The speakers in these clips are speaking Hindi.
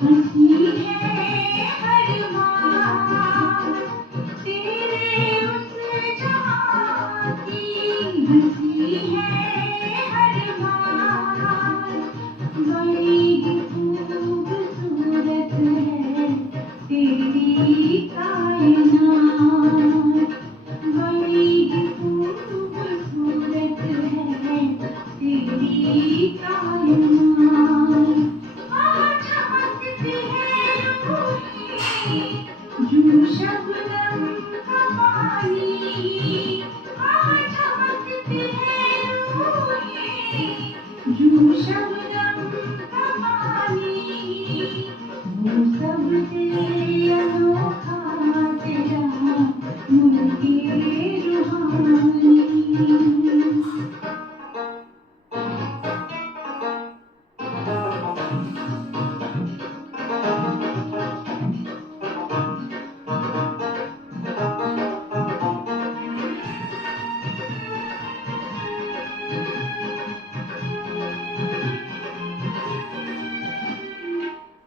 हंसी है हर बार तेरे उस जहां की, हंसी है हर बार बड़ी ही खूबसूरत है तेरी कायनात, बड़ी ही खूबसूरत है तेरी कायनात। चमकती है रूहें जूं शबनम का पानी, चमकती है रूहें जूं शबनम का पानी, वो सबसे अनोखा तेरा मुल्के रूहानी।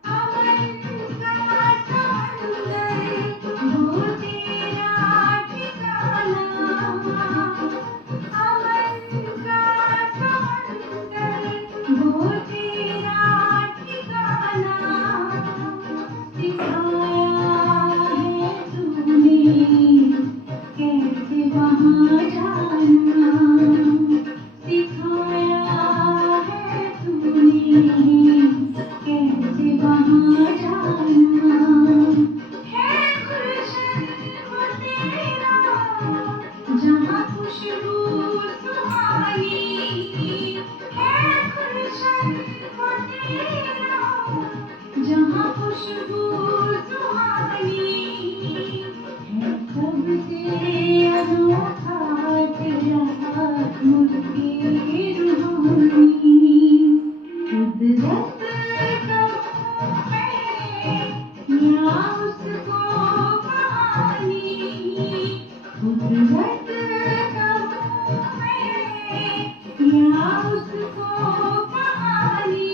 अमन का समंदर वो तेरा ठिकाना, अमन का समंदर वो तेरा ठिकाना, सिखाया है तूने कैसे वहाँ जाना, सिखाया है तूने कैसे वहाँ जाना, है गुलशन वो तेरा जहाँ खुशबू सुहानी, है गुलशन वो तेरा जहाँ खुशबू सुहानी, है सबसे अनोखा तेरा मुल्के रूहानी। कुदरत कहूँ मैं या उसको कहानी, कुदरत कहूँ मैं या उसको कहानी,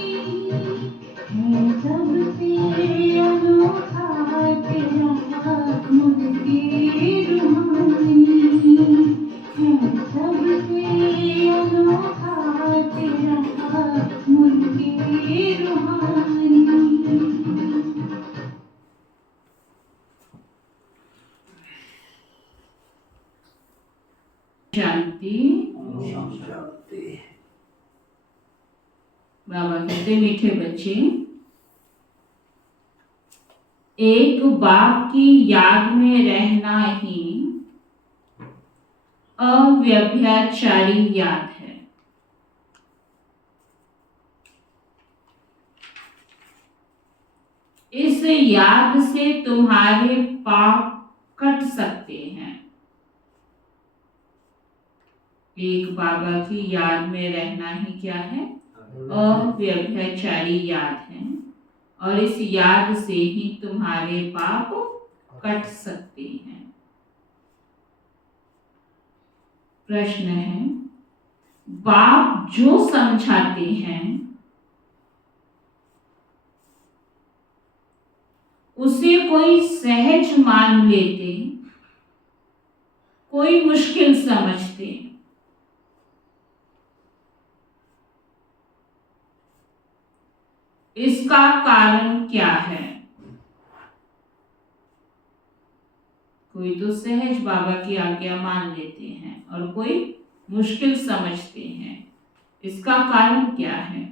है सबसे अनोखा तेरा मुल्के रूहानी, है सबसे अनोखा तेरा मुल्के रूहानी। शांति। शांति। बाबा कहते मीठे बच्चे, एक बाप की याद में रहना ही अव्यभिचारी याद है। इस याद से तुम्हारे पाप कट सकते हैं। एक बाबा की याद में रहना ही क्या है? अव्यभिचारी याद है, और इस याद से ही तुम्हारे पाप कट सकते हैं। प्रश्न है, बाप जो समझाते हैं उसे कोई सहज मान लेते, कोई मुश्किल समझते। इसका कारण क्या है? कोई तो सहज बाबा की आज्ञा मान लेते हैं और कोई मुश्किल समझते हैं। इसका कारण क्या है?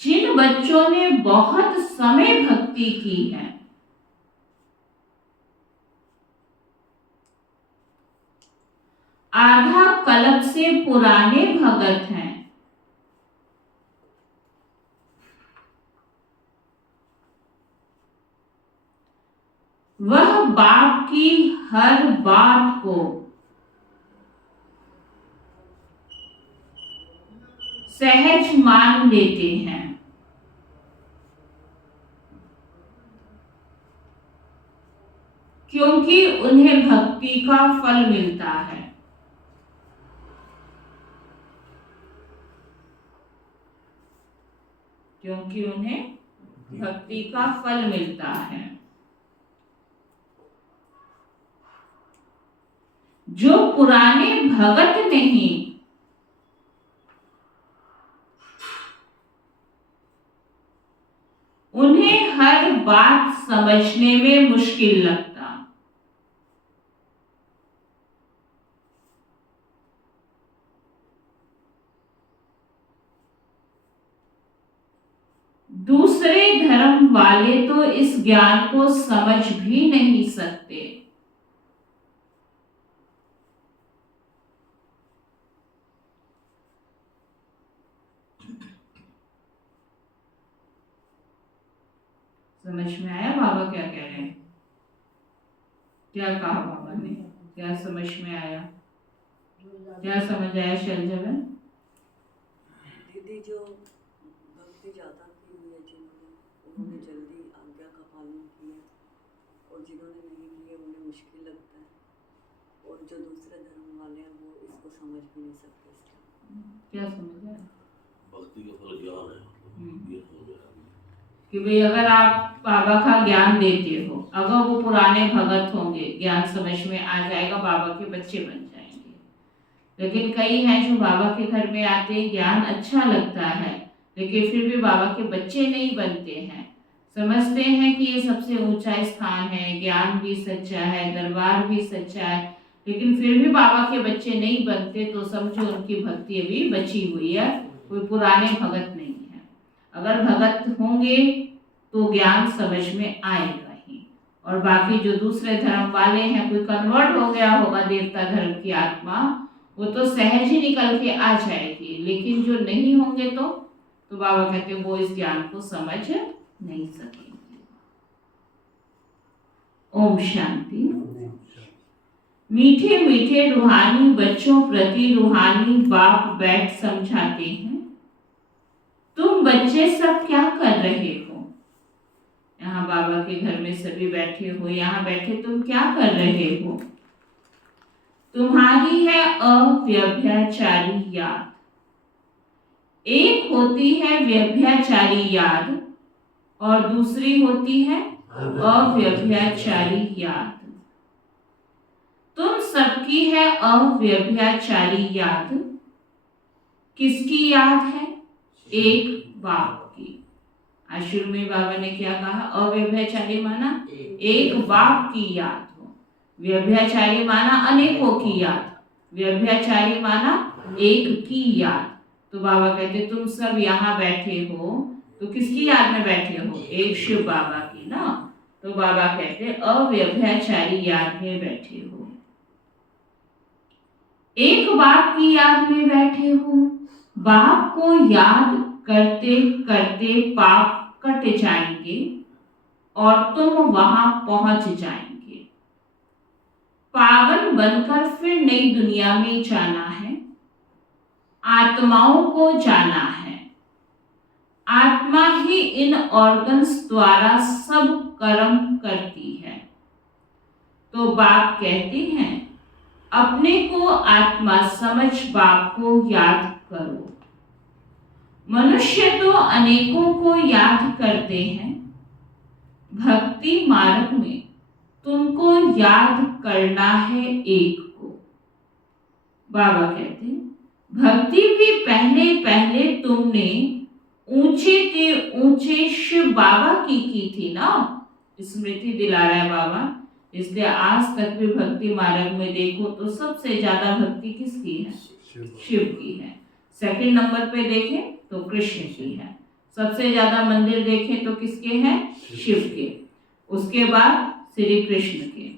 जिन बच्चों ने बहुत समय भक्ति की है, आधा कल्प से पुराने भगत हैं, वह बाप की हर बात को सहज मान लेते हैं। क्योंकि उन्हें भक्ति का फल मिलता है। क्योंकि उन्हें भक्ति का फल मिलता है। जो पुराने भगत नहीं, उन्हें हर बात समझने में मुश्किल लगता। दूसरे धर्म वाले तो इस ज्ञान को समझ भी नहीं सकते। समझ में आया बाबा क्या कह रहे हैं? क्या कहा बाबा ने? क्या समझ में आया? क्या समझ आया शैलजा बहन? दीदी जो भक्ति ज्यादा की हुई है जिन्होंने, उन्होंने जल्दी आज्ञा का पालन किया, और जिन्होंने नहीं किया उन्हें मुश्किल लगता है, और जो दूसरे धर्म वाले हैं वो इसको समझ भी नहीं सकते। क्या समझ आया? भक्ति का फल ज्ञान है, मतलब ये हो गया कि भाई अगर आप बाबा का ज्ञान देते हो, अगर वो पुराने भगत होंगे, ज्ञान समझ में आ जाएगा, बाबा के बच्चे बन जाएंगे। लेकिन कई हैं जो बाबा के घर में आते हैं, ज्ञान अच्छा लगता है, लेकिन फिर भी बाबा के बच्चे नहीं बनते हैं। समझते हैं कि ये सबसे ऊंचा स्थान है, ज्ञान भी सच्चा है, दरबार भी सच्चा है, लेकिन फिर भी बाबा के बच्चे नहीं बनते, तो समझो उनकी भक्ति अभी बची हुई है, कोई पुराने भगत नहीं है। अगर भगत होंगे तो ज्ञान समझ में आएगा ही। और बाकी जो दूसरे धर्म वाले हैं, कोई कन्वर्ट हो गया होगा देवता धर्म की आत्मा, वो तो सहज ही निकल के आ जाएगी। लेकिन जो नहीं होंगे तो बाबा कहते हैं वो इस ज्ञान को समझ नहीं सकेंगे। ओम शांति। मीठे मीठे रूहानी बच्चों प्रति रूहानी बाप बैठ समझाते हैं, तुम बच्चे सब क्या कर रहे हो? यहाँ बाबा के घर में सभी बैठे हो, यहाँ बैठे तुम क्या कर रहे हो? तुम्हारी है अव्यभिचारी याद। एक होती है व्यभिचारी याद और दूसरी होती है अव्यभिचारी याद। तुम सबकी है अव्यभिचारी याद। किसकी याद है? एक बाप की। आज शुरू में बाबा ने क्या कहा? अव्यभिचारी माना एक बाप की याद हो, व्यभिचारी माना अनेकों की याद, व्यभिचारी माना एक की याद। तो बाबा कहते तुम सब यहाँ बैठे हो तो किसकी याद में बैठे हो? एक शिव बाबा की ना। तो बाबा कहते अव्यभिचारी याद में बैठे हो, एक बाप की याद में बैठे हो। बाप को याद करते करते पाप कट जाएंगे और तुम वहां पहुंच जाएंगे। पावन बनकर फिर नई दुनिया में जाना है, आत्माओं को जाना है। आत्मा ही इन ऑर्गन्स द्वारा सब कर्म करती है। तो बाप कहते हैं अपने को आत्मा समझ बाप को याद करो। मनुष्य तो अनेकों को याद करते हैं, भक्ति मार्ग में तुमको याद करना है एक को। बाबा कहते हैं भक्ति भी पहले पहले तुमने ऊंचे ते ऊंचे शिव बाबा की थी ना। स्मृति दिला रहा है बाबा। इसलिए आज तक भी भक्ति मार्ग में देखो तो सबसे ज्यादा भक्ति किसकी है? शिव की है। सेकंड नंबर पे देखें तो कृष्ण की है। सबसे ज्यादा मंदिर देखें तो किसके हैं? शिव के। उसके बाद श्री कृष्ण के।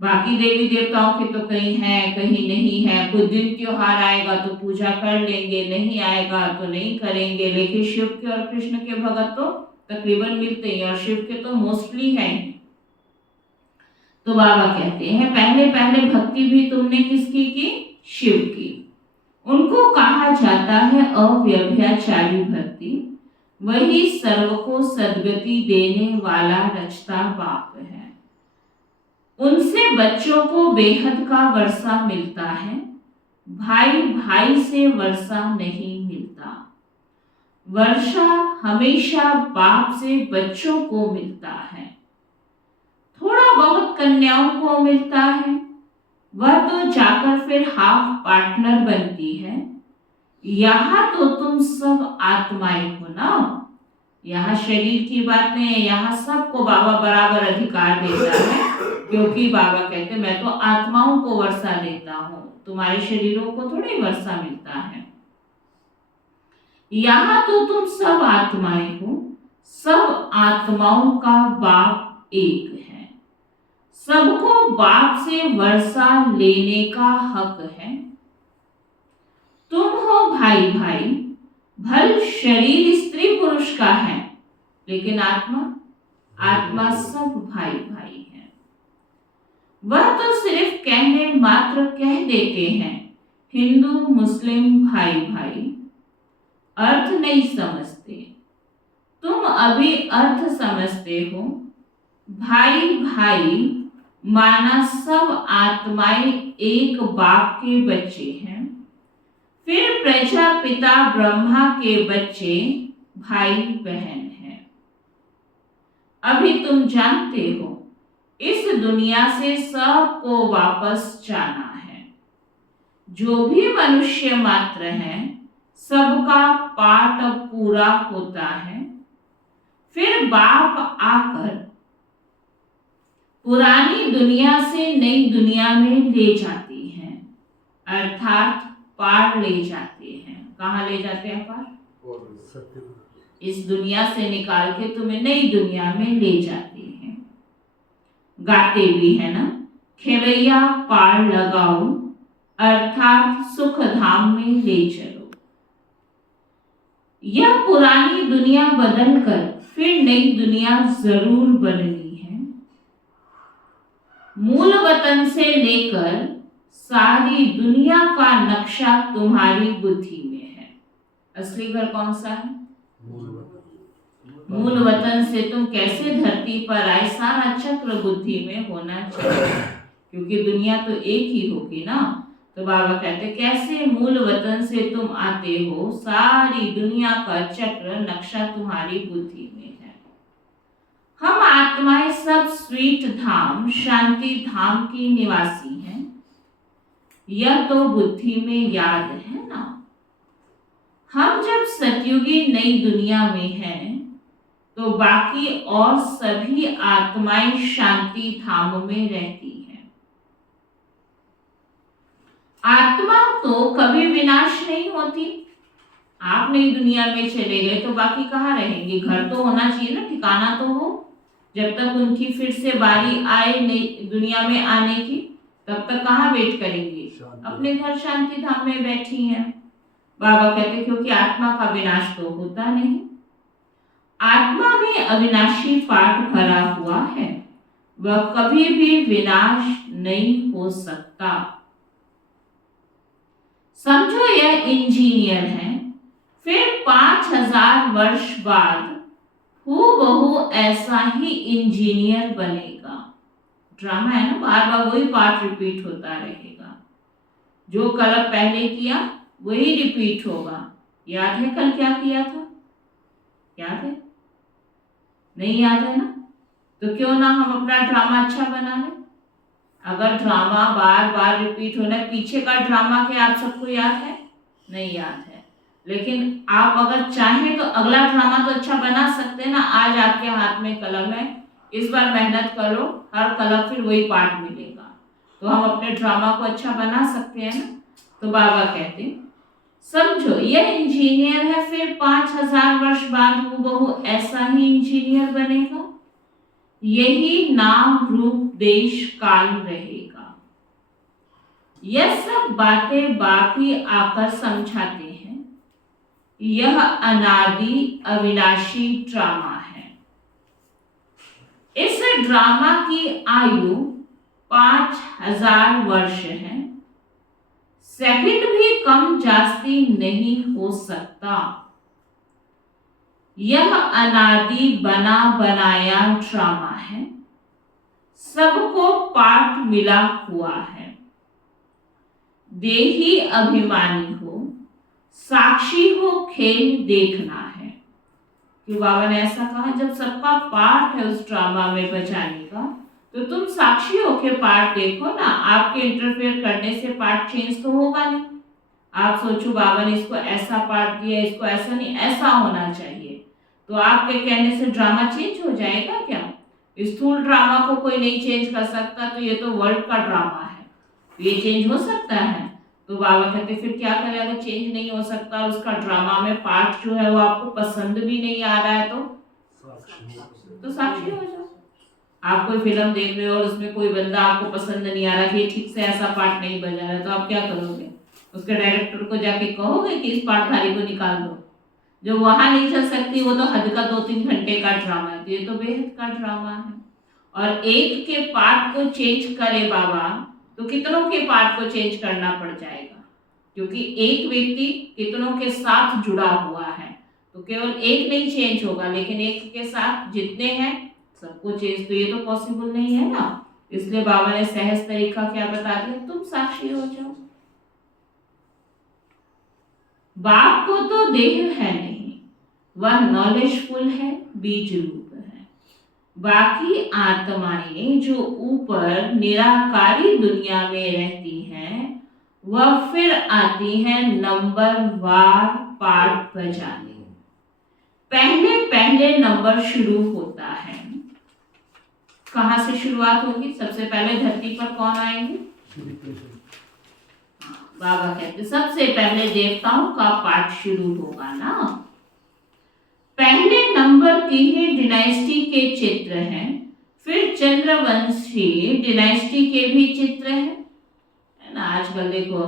बाकी देवी देवताओं के तो कहीं है कहीं नहीं है। कोई दिन त्योहार आएगा तो पूजा कर लेंगे, नहीं आएगा तो नहीं करेंगे। लेकिन शिव के और कृष्ण के भगत तो तकरीबन मिलते ही, और शिव के तो मोस्टली है। तो बाबा कहते हैं पहले पहले भक्ति भी तुमने किसकी की? शिव की। उनको कहा जाता है अव्यभिचारी भक्ति। वही सर्व को सद्गति देने वाला रचता बाप है। उनसे बच्चों को बेहद का वर्षा मिलता है, भाई भाई से वर्षा नहीं मिलता। वर्षा हमेशा बाप से बच्चों को मिलता है, थोड़ा बहुत कन्याओं को मिलता है, वह तो जाकर फिर हाफ पार्टनर बनती है। यहाँ तो तुम सब आत्माएं हो ना, यहाँ शरीर की बात नहीं है, यहाँ सबको बाबा बराबर अधिकार देता है, क्योंकि बाबा कहते मैं तो आत्माओं को वर्षा देता हूँ, तुम्हारे शरीरों को थोड़ी वर्षा मिलता है। यहाँ तो तुम सब आत्माएं हो, सब आत्माओं का बाप एक है, सबको बाप से वर्षा लेने का हक है। तुम हो भाई भाई, भल शरीर स्त्री पुरुष का है, लेकिन आत्मा सब भाई भाई है। वह तो सिर्फ कहने मात्र कह देते हैं हिंदू मुस्लिम भाई भाई, अर्थ नहीं समझते। तुम अभी अर्थ समझते हो। भाई भाई माना सब आत्माएं एक बाप के बच्चे हैं, फिर प्रजापिता ब्रह्मा के बच्चे भाई बहन हैं। अभी तुम जानते हो इस दुनिया से सबको वापस जाना है। जो भी मनुष्य मात्र हैं, सबका पाठ पूरा होता है, फिर बाप आकर पुरानी दुनिया से नई दुनिया में ले जाती हैं, अर्थात पार ले जाते हैं। कहाँ ले जाते हैं पार? इस दुनिया से निकाल के तुम्हें नई दुनिया में ले जाते हैं। गाते भी है ना, खेवैया पार लगाओ, अर्थात सुख धाम में ले चलो। यह पुरानी दुनिया बदलकर फिर नई दुनिया जरूर बननी है। मूल वतन से लेकर सारी दुनिया का नक्शा तुम्हारी बुद्धि में है। असली घर कौन सा है? मूल वतन से तुम कैसे धरती पर आए, सारा चक्र बुद्धि में होना चाहिए, क्योंकि दुनिया तो एक ही होगी ना। तो बाबा कहते कैसे मूल वतन से तुम आते हो, सारी दुनिया का चक्र नक्शा तुम्हारी बुद्धि में है। हम आत्माएं सब स्वीट धाम शांति धाम की निवासी हैं, यह तो बुद्धि में याद है ना। हम जब सतयुगी नई दुनिया में हैं, तो बाकी और सभी आत्माएं शांति धाम में रहती हैं। आत्मा तो कभी विनाश नहीं होती। आप नई दुनिया में चले गए तो बाकी कहाँ रहेंगे? घर तो होना चाहिए ना, ठिकाना तो हो। जब तक उनकी फिर से बारी आए नई दुनिया में आने की, तब तक कहाँ वेट करेंगे? अपने घर शांति धाम में बैठी हैं। बाबा कहते क्योंकि आत्मा का विनाश तो होता नहीं। आत्मा में अविनाशी पाठ भरा हुआ है, वह कभी भी विनाश नहीं हो सकता। समझो यह इंजीनियर है, फिर 5000 वर्ष बाद हूबहू ऐसा ही इंजीनियर बनेगा। ड्रामा है ना, बार बार वही पार्ट रिपीट होता रहेगा। जो कल पहले किया वही रिपीट होगा। याद है कल क्या किया था? याद है? नहीं याद है ना? तो क्यों ना हम अपना ड्रामा अच्छा बना लें। अगर ड्रामा बार बार रिपीट होना, पीछे का ड्रामा क्या आप सबको याद है? नहीं याद है, लेकिन आप अगर चाहें तो अगला ड्रामा तो अच्छा बना सकते हैं ना। आज आपके हाथ में कलम है, इस बार मेहनत करो, हर कलम फिर वही पार्ट मिलेगा, तो हम अपने ड्रामा को अच्छा बना सकते हैं ना। तो बाबा कहते समझो यह इंजीनियर है, फिर 5000 वर्ष बाद हूबहू ऐसा ही इंजीनियर बनेगा। यही नाम रूप देश काल रहेगा। यह सब बातें बाप ही आकर समझाते हैं। यह अनादि अविनाशी ड्रामा है। इस ड्रामा की आयु 5000 वर्ष है। सेकंड भी कम जास्ती नहीं हो सकता। यह अनादि बना बनाया ड्रामा है, सबको पाठ मिला हुआ है। देही अभिमानी हो, साक्षी हो, खेल देखना है। क्यों बाबा ने ऐसा कहा? जब सबका पार्ट है उस ड्रामा में बचाने का, तो तुम साक्षी होके पार्ट देखो ना। आपके इंटरफेयर करने से पार्ट चेंज तो होगा नहीं। आप सोचो बाबा ने इसको ऐसा पार्ट दिया, इसको ऐसा नहीं, ऐसा होना चाहिए, तो आपके कहने से ड्रामा चेंज हो जाएगा क्या? स्थूल ड्रामा को कोई नहीं चेंज कर सकता, तो ये तो वर्ल्ड का ड्रामा है, ये चेंज हो सकता है? तो बाबा कहते फिर क्या करें अगर चेंज नहीं हो सकता, उसका ड्रामा में पार्ट जो है वो आपको पसंद भी नहीं आ रहा है, तो साक्षी हो जाओ। आप कोई फिल्म देख रहे हो और उसमें कोई बंदा आपको पसंद नहीं आ रहा कि ठीक से ऐसा पार्ट नहीं बजा रहा है, तो आप क्या करोगे? उसके डायरेक्टर को जाके कहोगे कि इस पार्टधारी को निकाल दो? जो वहां नहीं चल सकती वो तो हद का 2-3 घंटे का ड्रामा है, तो ये तो बेहद का ड्रामा है। और एक के पार्ट को चेंज करे बाबा, तो कितनों के पार्ट को चेंज करना पड़ जाएगा, क्योंकि एक व्यक्ति कितनों के साथ जुड़ा हुआ है, तो केवल एक नहीं चेंज होगा, लेकिन एक के साथ जितने हैं सबको चेंज, तो ये तो पॉसिबल नहीं है ना। इसलिए बाबा ने सहज तरीका क्या बता दिया? तुम साक्षी हो जाओ। बाप को तो देह है नहीं, वह नॉलेजफुल है, बीज रूप है। बाकी आत्माएं जो ऊपर निराकारी दुनिया में रहती हैं, वह फिर आती हैं नंबर वार पार्ट बजाने। पहले पहले नंबर शुरू होता है। कहां से शुरुआत होगी? सबसे पहले धरती पर कौन आएंगे? बाबा कहते सबसे पहले देवताओं का पाठ शुरू होगा ना। पहले नंबर की ही डिनाइस्टी के चित्र हैं, फिर चंद्रवंशी डिनाइस्टी के भी चित्र हैं, है ना। आजकल देखो,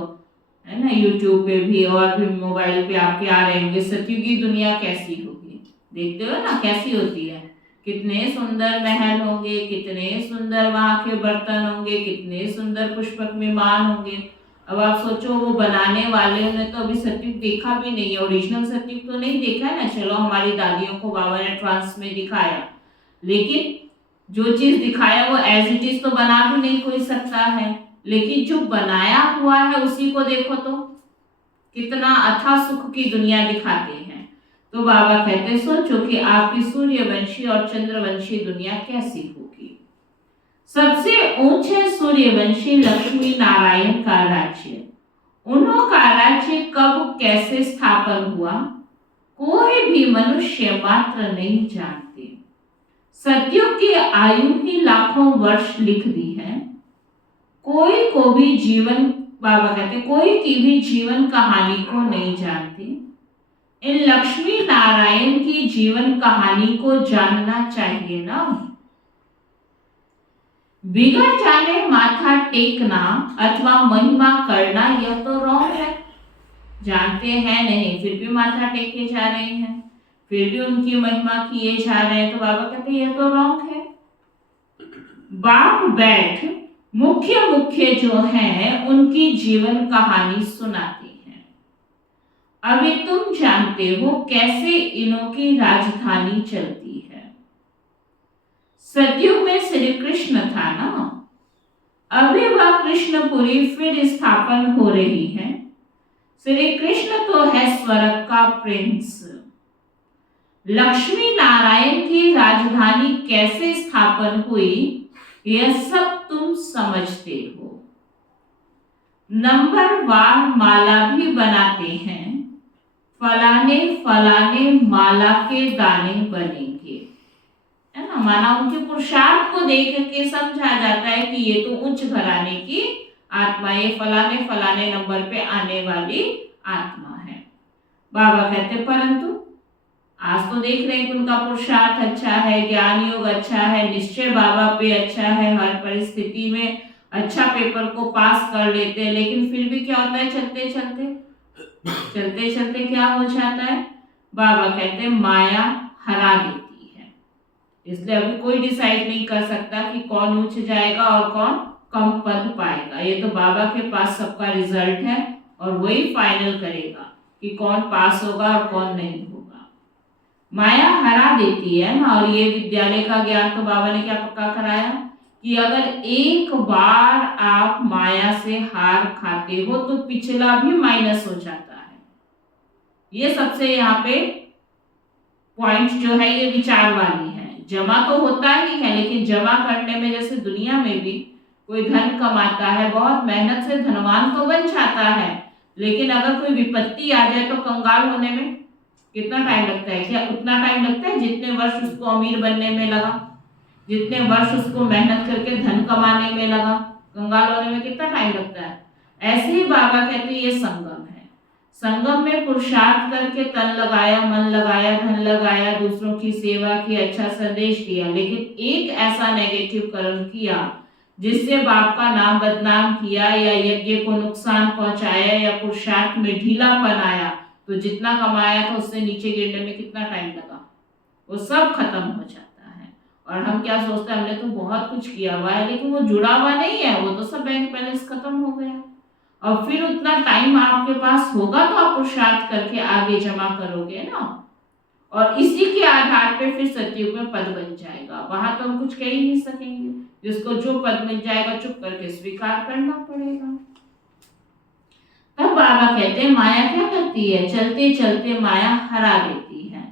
है ना, यूट्यूब पे भी और भी मोबाइल पे आपके आ रहे होंगे, सतयुग की दुनिया कैसी होगी, देखते हो ना कैसी होती है। कितने सुंदर महल होंगे, कितने सुंदर वहां के बर्तन होंगे, कितने सुंदर पुष्पक विमान होंगे। अब आप सोचो वो बनाने वाले ने तो अभी सतयुग देखा भी नहीं है, ओरिजिनल सतयुग तो नहीं देखा है ना। चलो हमारी दादियों को बाबा ने ट्रांस में दिखाया, लेकिन जो चीज दिखाया वो एज इट इज तो बना भी नहीं कोई सकता है, लेकिन जो बनाया हुआ है उसी को देखो तो कितना अथाह सुख की दुनिया दिखाते हैं। तो बाबा कहते सोचो कि आपकी सूर्यवंशी और चंद्रवंशी दुनिया कैसी होगी। सबसे ऊंचे सूर्यवंशी लक्ष्मी नारायण का राज्य, उन्हों का राज्य कब कैसे स्थापन हुआ कोई भी मनुष्य मात्र नहीं जानते। सतयुग की आयु ही लाखों वर्ष लिख दी है। कोई को भी जीवन, बाबा कहते कोई की भी जीवन कहानी को नहीं जानते। इन लक्ष्मी नारायण की जीवन कहानी को जानना चाहिए ना। बिगड़ जाने माथा टेकना अथवा महिमा करना यह तो रॉन्ग है। जानते हैं नहीं फिर भी माथा टेके जा रहे हैं, फिर भी उनकी महिमा किए जा रहे हैं, तो बाबा कहते यह तो रॉन्ग है। बाप बैठ मुख्य मुख्य जो हैं उनकी जीवन कहानी सुनाते हैं। अभी तुम जानते हो कैसे इनों की राजधानी चलती है। सतयुग में श्री कृष्ण था ना, अभी वह कृष्णपुरी फिर स्थापन हो रही है। श्री कृष्ण तो है स्वर्ग का प्रिंस। लक्ष्मी नारायण की राजधानी कैसे स्थापन हुई यह सब तुम समझते हो। नंबर वार माला भी बनाते हैं, फलाने फलाने माला के दाने बनेंगे, है ना। माना उनके पुरुषार्थ को देख के समझा जाता है कि ये तो उच्च घराने की आत्मा, ये फलाने फलाने नंबर पे आने वाली आत्मा है। बाबा कहते परंतु आज तो देख रहे हैं कि उनका पुरुषार्थ अच्छा है, ज्ञान योग अच्छा है, निश्चय बाबा पे अच्छा है, हर परिस्थिति में अच्छा पेपर को पास कर लेते हैं, लेकिन फिर भी क्या होता है, चलते चलते क्या हो जाता है। बाबा कहते हैं माया हरा देती है। इसलिए अभी कोई डिसाइड नहीं कर सकता कि कौन उच्च जाएगा और कौन कम पद पाएगा। ये तो बाबा के पास सबका रिजल्ट है और वही फाइनल करेगा कि कौन पास होगा और कौन नहीं होगा। माया हरा देती है ना। और ये विद्यालय का ज्ञान तो बाबा ने क्या पक्का कराया कि अगर एक बार आप माया से हार खाते हो तो पिछला भी माइनस हो जाता है। ये सबसे यहाँ पे पॉइंट जो है ये विचार वाली है। जमा तो होता ही है, लेकिन जमा करने में जैसे दुनिया में भी कोई धन कमाता है, बहुत मेहनत से धनवान तो बन जाता है, लेकिन अगर कोई विपत्ति आ जाए तो कंगाल होने में कितना टाइम लगता है? क्या उतना टाइम लगता है जितने वर्ष उसको अमीर बनने में लगा, जितने वर्ष उसको मेहनत करके धन कमाने में लगा? कंगाल होने में कितना टाइम लगता है? ऐसे ही बाबा कहते हैं ये संगम है। संगम में पुरुषार्थ करके तन लगाया, मन लगाया, धन लगाया, दूसरों की सेवा की, अच्छा संदेश दिया, लेकिन एक ऐसा नेगेटिव कर्म किया जिससे बाप का नाम बदनाम किया या यज्ञ को नुकसान पहुंचाया या पुरुषार्थ में ढीलापन आया, तो जितना कमाया था उससे नीचे गिरने में कितना टाइम लगा? वो सब खत्म हो जाता है। और हम क्या सोचते हैं, हमने तो बहुत कुछ किया हुआ है, लेकिन वो जुड़ा हुआ नहीं है, वो तो सब बैंक बैलेंस खत्म हो गया। और फिर उतना टाइम आपके पास होगा तो आप पुरुषार्थ करके आगे जमा करोगे ना, और इसी के आधार पे फिर सतयुग में पद बन जाएगा। वहां तो हम कुछ कह ही नहीं सकेंगे, जिसको जो पद मिल जाएगा चुप करके स्वीकार करना पड़ेगा। तब बाबा कहते हैं माया क्या करती है? चलते चलते माया हरा देती है।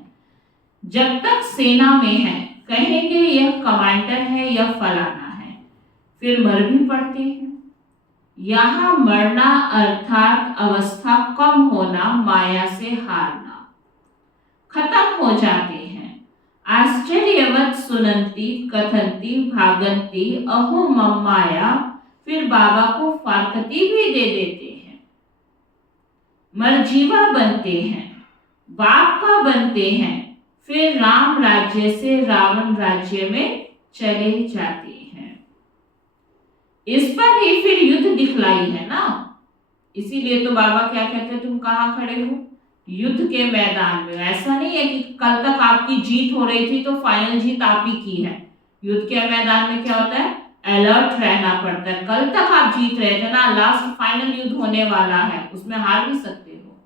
जब तक सेना में है कहेंगे यह कमांडर है, यह फलाना है, फिर मर भी पड़ते हैं। यहाँ मरना अर्थात अवस्था कम होना, माया से हारना, खत्म हो जाते हैं। आश्चर्यवत सुनंती कथंती भागंती अहो मम माया, फिर बाबा को फारकती भी दे देते हैं। मरजीवा बनते हैं, बाप का बनते हैं, फिर राम राज्य से रावण राज्य में चले जाते हैं। इस पर ही फिर युद्ध दिखलाई है ना। इसीलिए तो बाबा क्या कहते हैं, तुम कहाँ खड़े हो? युद्ध के मैदान में। ऐसा नहीं है कि कल तक आपकी जीत हो रही थी तो फाइनल जीत आप ही की है। युद्ध के मैदान में क्या होता है? अलर्ट रहना पड़ता है। कल तक आप जीत रहे थे ना, लास्ट फाइनल युद्ध होने वाला है, उसमें हार भी सकते हो।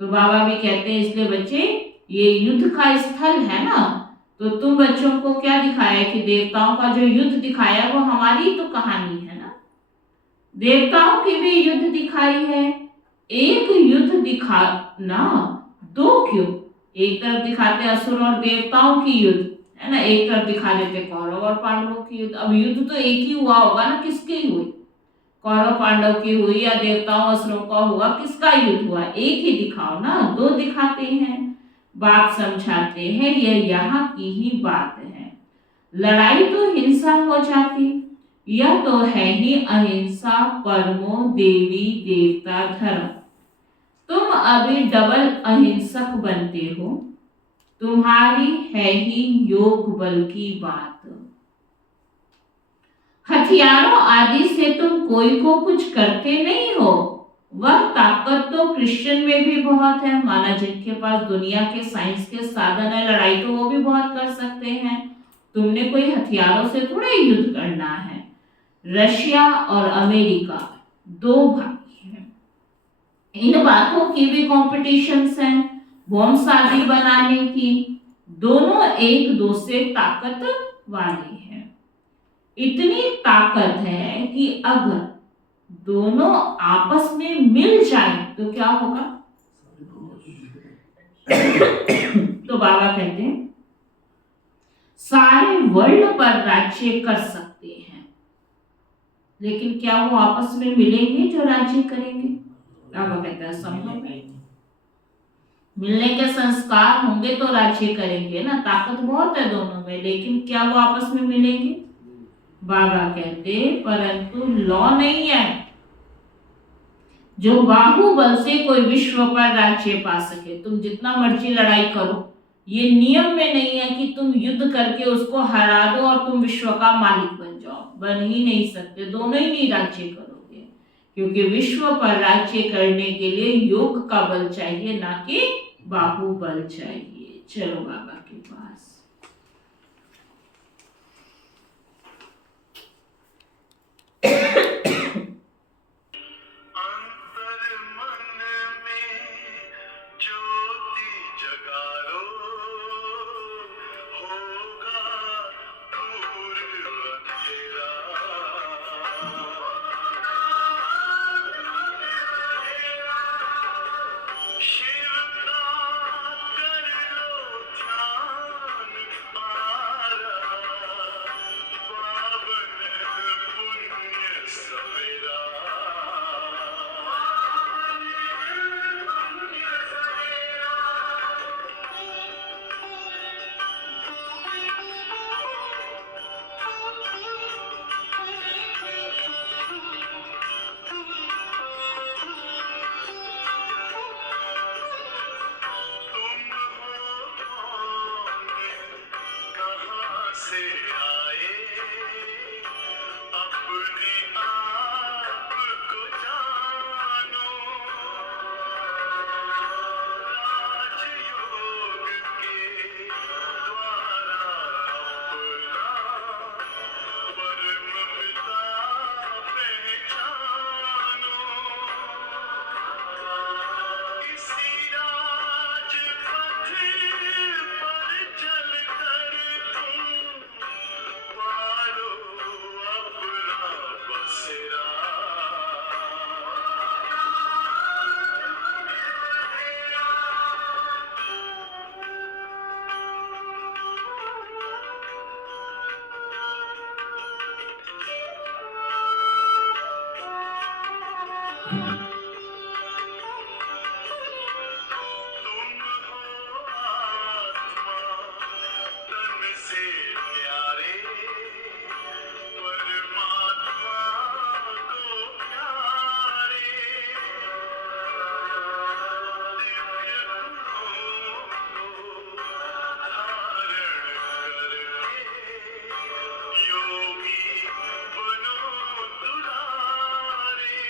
तो बाबा भी कहते हैं इसलिए बच्चे ये युद्ध का स्थल है ना, तो तुम बच्चों को क्या दिखाया कि देवताओं का जो युद्ध दिखाया वो हमारी तो कहानी है ना। देवताओं की भी युद्ध दिखाई है। एक युद्ध दिखाना दो क्यों? एक तरफ दिखाते असुर और देवताओं की युद्ध है ना, एक तरफ दिखा देते कौरव और पांडवों की युद्ध। अब युद्ध तो एक ही हुआ होगा ना, किसकी हुई? कौरव पांडव की हुई या देवताओं असुरों का हुआ? किसका युद्ध हुआ? एक ही दिखाओ ना, दो दिखाते हैं। बाप समझाते हैं यह यहाँ की ही बात है। लड़ाई तो हिंसा हो जाती, यह तो है ही अहिंसा परमो देवी देवता धर्म। तुम अभी डबल अहिंसक बनते हो, तुम्हारी है ही योग बल की बात। हथियारों आदि से तुम कोई को कुछ करते नहीं हो, वह ताकत तो क्रिश्चियन में भी बहुत है। माना जिनके पास दुनिया के साइंस के साधन है, लड़ाई तो वो भी बहुत कर सकते हैं। तुमने कोई हथियारों से थोड़े युद्ध करना है। रशिया और अमेरिका दो भाई हैं, इन बातों की भी कॉम्पिटिशन्स हैं, बॉम्ब आदि बनाने की। दोनों एक दूसरे ताकत वाले हैं। इतनी ताकत है कि अगर दोनों आपस में मिल जाए तो क्या होगा? तो बाबा कहते हैं सारे वर्ल्ड पर राज्य कर सकते हैं, लेकिन क्या वो आपस में मिलेंगे जो राज्य करेंगे? बाबा कहते हैं संभव है। मिलने के संस्कार होंगे तो राज्य करेंगे ना, ताकत बहुत है दोनों में, लेकिन क्या वो आपस में मिलेंगे? बाबा कहते परंतु लॉ नहीं है जो बाहुबल से कोई विश्व पर राज्य पा सके। तुम जितना मर्जी लड़ाई करो, ये नियम में नहीं है कि तुम युद्ध करके उसको हरा दो और तुम विश्व का मालिक बन जाओ। बन ही नहीं सकते, दोनों ही नहीं राज्य करोगे, क्योंकि विश्व पर राज्य करने के लिए योग का बल चाहिए, ना कि बाहुबल चाहिए। चलो बाबा के पास। से आए अपने आप को जानो राजयोग के द्वारा अपना परमपिता पहचानो इसी राजपथ पर चलकर तुम पालो अपना बसेरा तुम हो आत्मा तन से प्यारे परमात्मा को प्यारे दिव्य गुणों को धारण करके योगी बनो दुलारे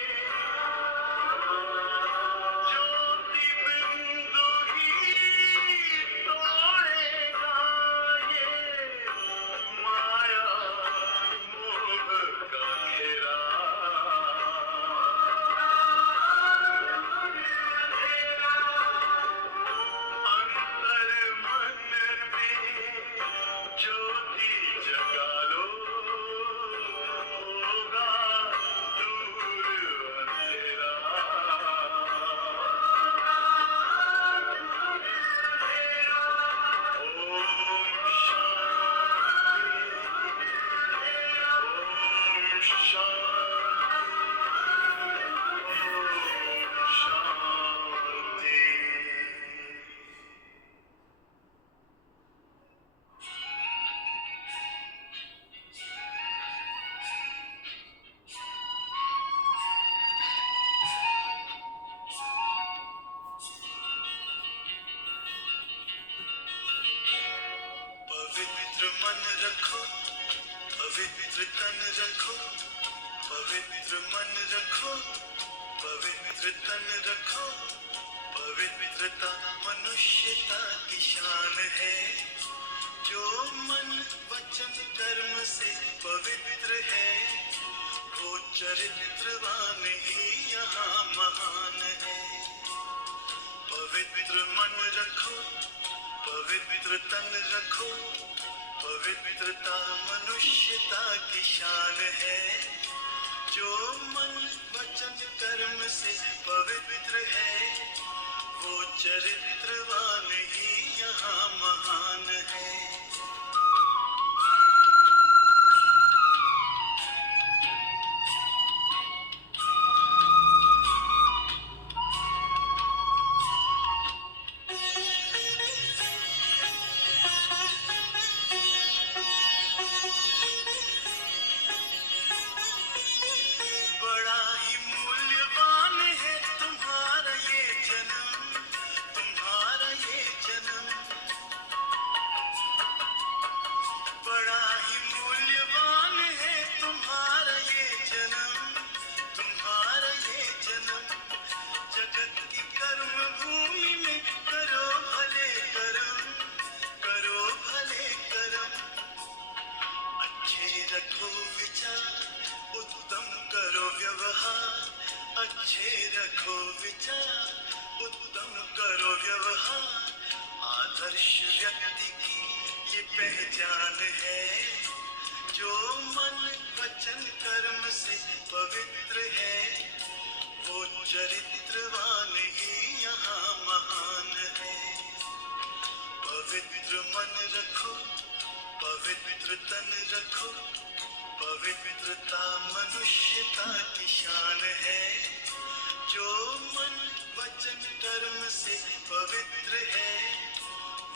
ज्योति बिंदु ही तोड़ेगा ये माया मोह का घेरा अंतर मन में ज्योति जगा लो होगा दूर अंधेरा ओम शांति ओम शांति। पवित्र मन रखो पवित्र तन रखो पवित्र मन रखो पवित्र तन रखो पवित्रता मनुष्यता की शान है जो मन वचन कर्म से पवित्र है वो चरित्रवान ही यहाँ महान है पवित्र मन रखो पवित्र तन रखो पवित्रता मनुष्यता की शान है जो मन वचन कर्म से पवित्र है वो चरित्रवान ही यहाँ महान है बड़ा ही मूल्यवान है तुम्हारा ये जन्म तुम्हारा ये जन्म बड़ा ही मूल्यवान है तुम्हारा ये जन्म तुम्हारा ये जन्म जगत की कर्म भूमि में करो भले कर्म अच्छे रखो विचार उत्तम करो व्यवहार अच्छे रखो विचार उत्तम करो व्यवहार आदर्श व्यक्ति की ये पहचान है जो मन वचन कर्म से पवित्र है वो चरित्रवान ही यहाँ महान है पवित्र मन रखो पवित्र तन रखो पवित्रता मनुष्यता की शान है जो मन वचन कर्म से पवित्र है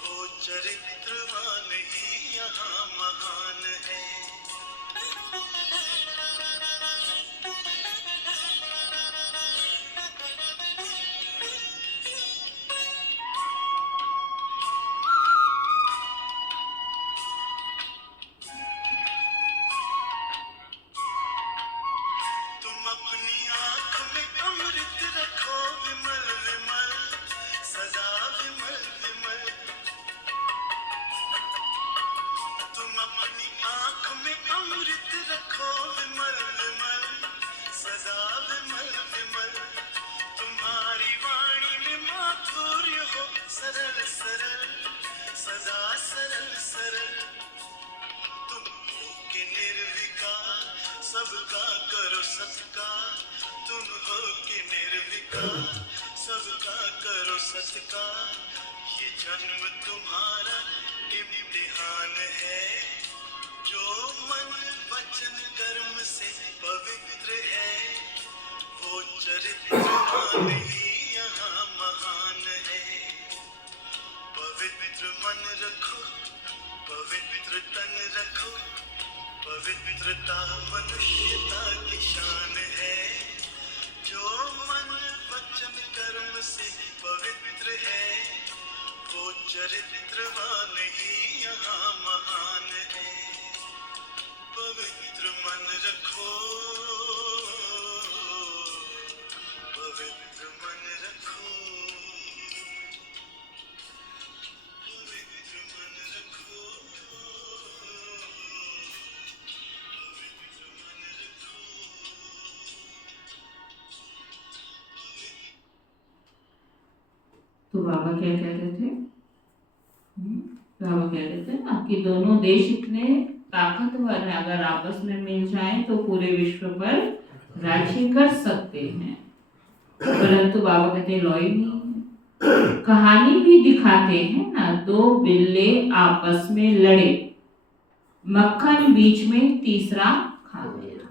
वो चरित्रवान ही यहाँ महान है सबका करो सत्कार, तुम हो कि निर्विकार, सबका करो सत्कार, ये जन्म तुम्हारा इम्तिहान है। जो मन वचन कर्म से पवित्र है, वो चरित्रवान ही यहाँ महान है। पवित्र मन रखो, पवित्र तन रखो, पवित्रता मनुष्यता की शान है। जो मन वचन कर्म से पवित्र है, वो चरित्रवान ही यहाँ महान है। पवित्र मन रखो, पवित्र मन रखो, पवित्र मन रखो, पवित्र मन रखो। तो बाबा क्या कह रहे थे? बाबा कह रहे थे ना कि दोनों देश इतने ताकतवर है, अगर आपस में मिल जाएं तो पूरे विश्व पर राज्य कर सकते हैं। परंतु बाबा कहते हैं लॉय नहीं है। कहानी भी दिखाते हैं ना, दो बिल्ले आपस में लड़े, मक्खन बीच में तीसरा खा गया।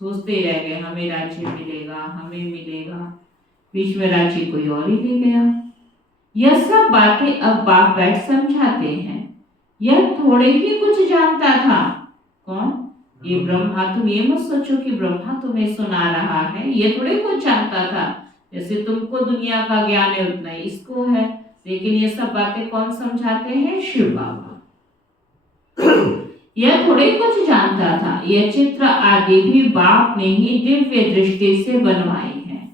सोचते रह गए हमें राज्य मिलेगा, हमें मिलेगा, बीच में राज्य कोई और ही ले गया। यह सब बातें अब बाप बैठ समझाते हैं। यह थोड़े ही कुछ जानता था। कौन? ये ब्रह्मा। तुम ये मत सोचो कि ब्रह्मा तुम्हें सुना रहा है, ये थोड़े कुछ जानता था। जैसे तुमको दुनिया का ज्ञान है उतना ही इसको है, लेकिन ये सब बातें कौन समझाते हैं? शिव बाबा। यह थोड़े कुछ जानता था। यह चित्र आदि भी बाप ने ही दिव्य दृष्टि से बनवाए हैं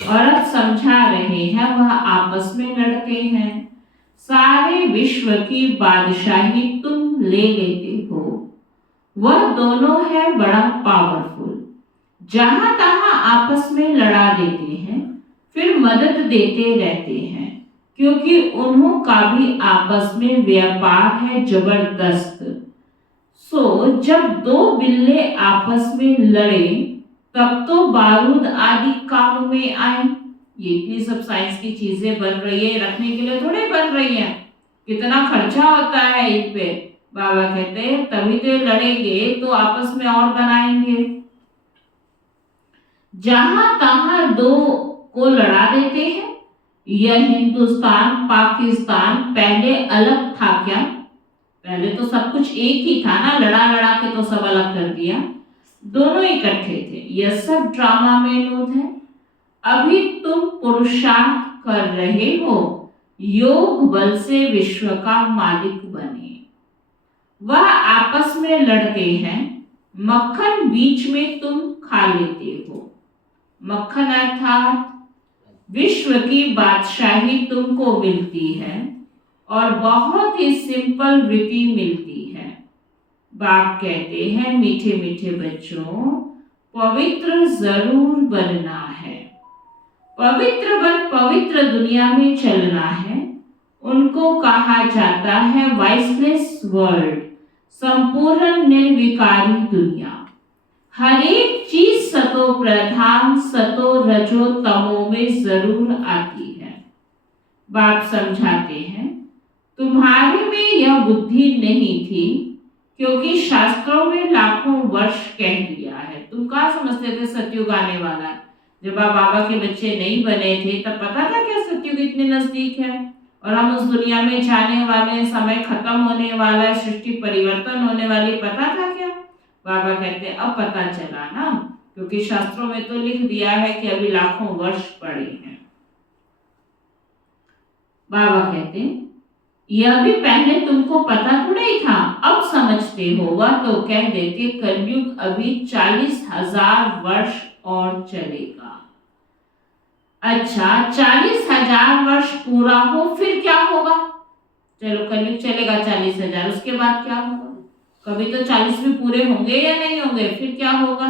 और अब समझा रहे हैं। वह आपस में लड़ते हैं। सारे विश्व की बादशाही तुम ले लेते हो। वह दोनों है बड़ा पावरफुल। जहां तहां आपस में लड़ा देते हैं, फिर मदद देते रहते हैं, क्योंकि उन्हों का भी आपस में व्यापार है जबरदस्त। सो जब दो बिल्ले आपस में लड़े तब तो बारूद आदि काम में आए। ये इतनी सब साइंस की चीजें बन रही है, रखने के लिए थोड़ी बन रही है। कितना खर्चा होता है इन पे। बाबा कहते हैं तभी तो लड़ेंगे तो आपस में और बनाएंगे। जहां तहां दो को लड़ा देते हैं। यह हिंदुस्तान पाकिस्तान पहले अलग था क्या? पहले तो सब कुछ एक ही था ना, लड़ा लड़ा के तो सब अलग कर दिया। दोनों इकट्ठे थे। यह सब ड्रामा में नूत है। अभी तुम पुरुषार्थ कर रहे हो, योग बल से विश्व का मालिक बने। वह आपस में लड़ते हैं, मक्खन बीच में तुम खा लेते हो। मक्खन अर्थात विश्व की बादशाही तुमको मिलती है और बहुत ही सिंपल रीति मिलती है। बाप कहते हैं मीठे मीठे बच्चों, पवित्र जरूर बनना है। पवित्र बन पवित्र दुनिया में चलना है। उनको कहा जाता है वाइसलेस वर्ल्ड, संपूर्ण निर्विकारी दुनिया। हर एक चीज सतो प्रधान सतो रजो तमो में जरूर आती है। बाप समझाते हैं तुम्हारे में यह बुद्धि नहीं थी, क्योंकि शास्त्रों में लाखों वर्ष कह दिया है। तुम कहाँ समझते थे सतयुग आने वाला है? जब आप बाबा के बच्चे नहीं बने थे तब पता था क्या सतयुग इतने नजदीक है और हम उस दुनिया में जाने वाले, समय खत्म होने वाला है, सृष्टि परिवर्तन होने वाली, पता था क्या? बाबा कहते हैं अब पता चला ना, क्योंकि शास्त्रों में तो लिख दिया है कि अभी लाखों वर्ष पड़े हैं। बाबा कहते हैं यह भी पहले तुमको पता तो नहीं था, अब समझते हो। वह तो कह देते कलयुग अभी 40,000 वर्ष और चलेगा। अच्छा 40,000 वर्ष पूरा हो फिर क्या होगा? चलो कलयुग चलेगा 40,000, उसके बाद क्या होगा? कभी तो 40 भी पूरे होंगे या नहीं होंगे, फिर क्या होगा?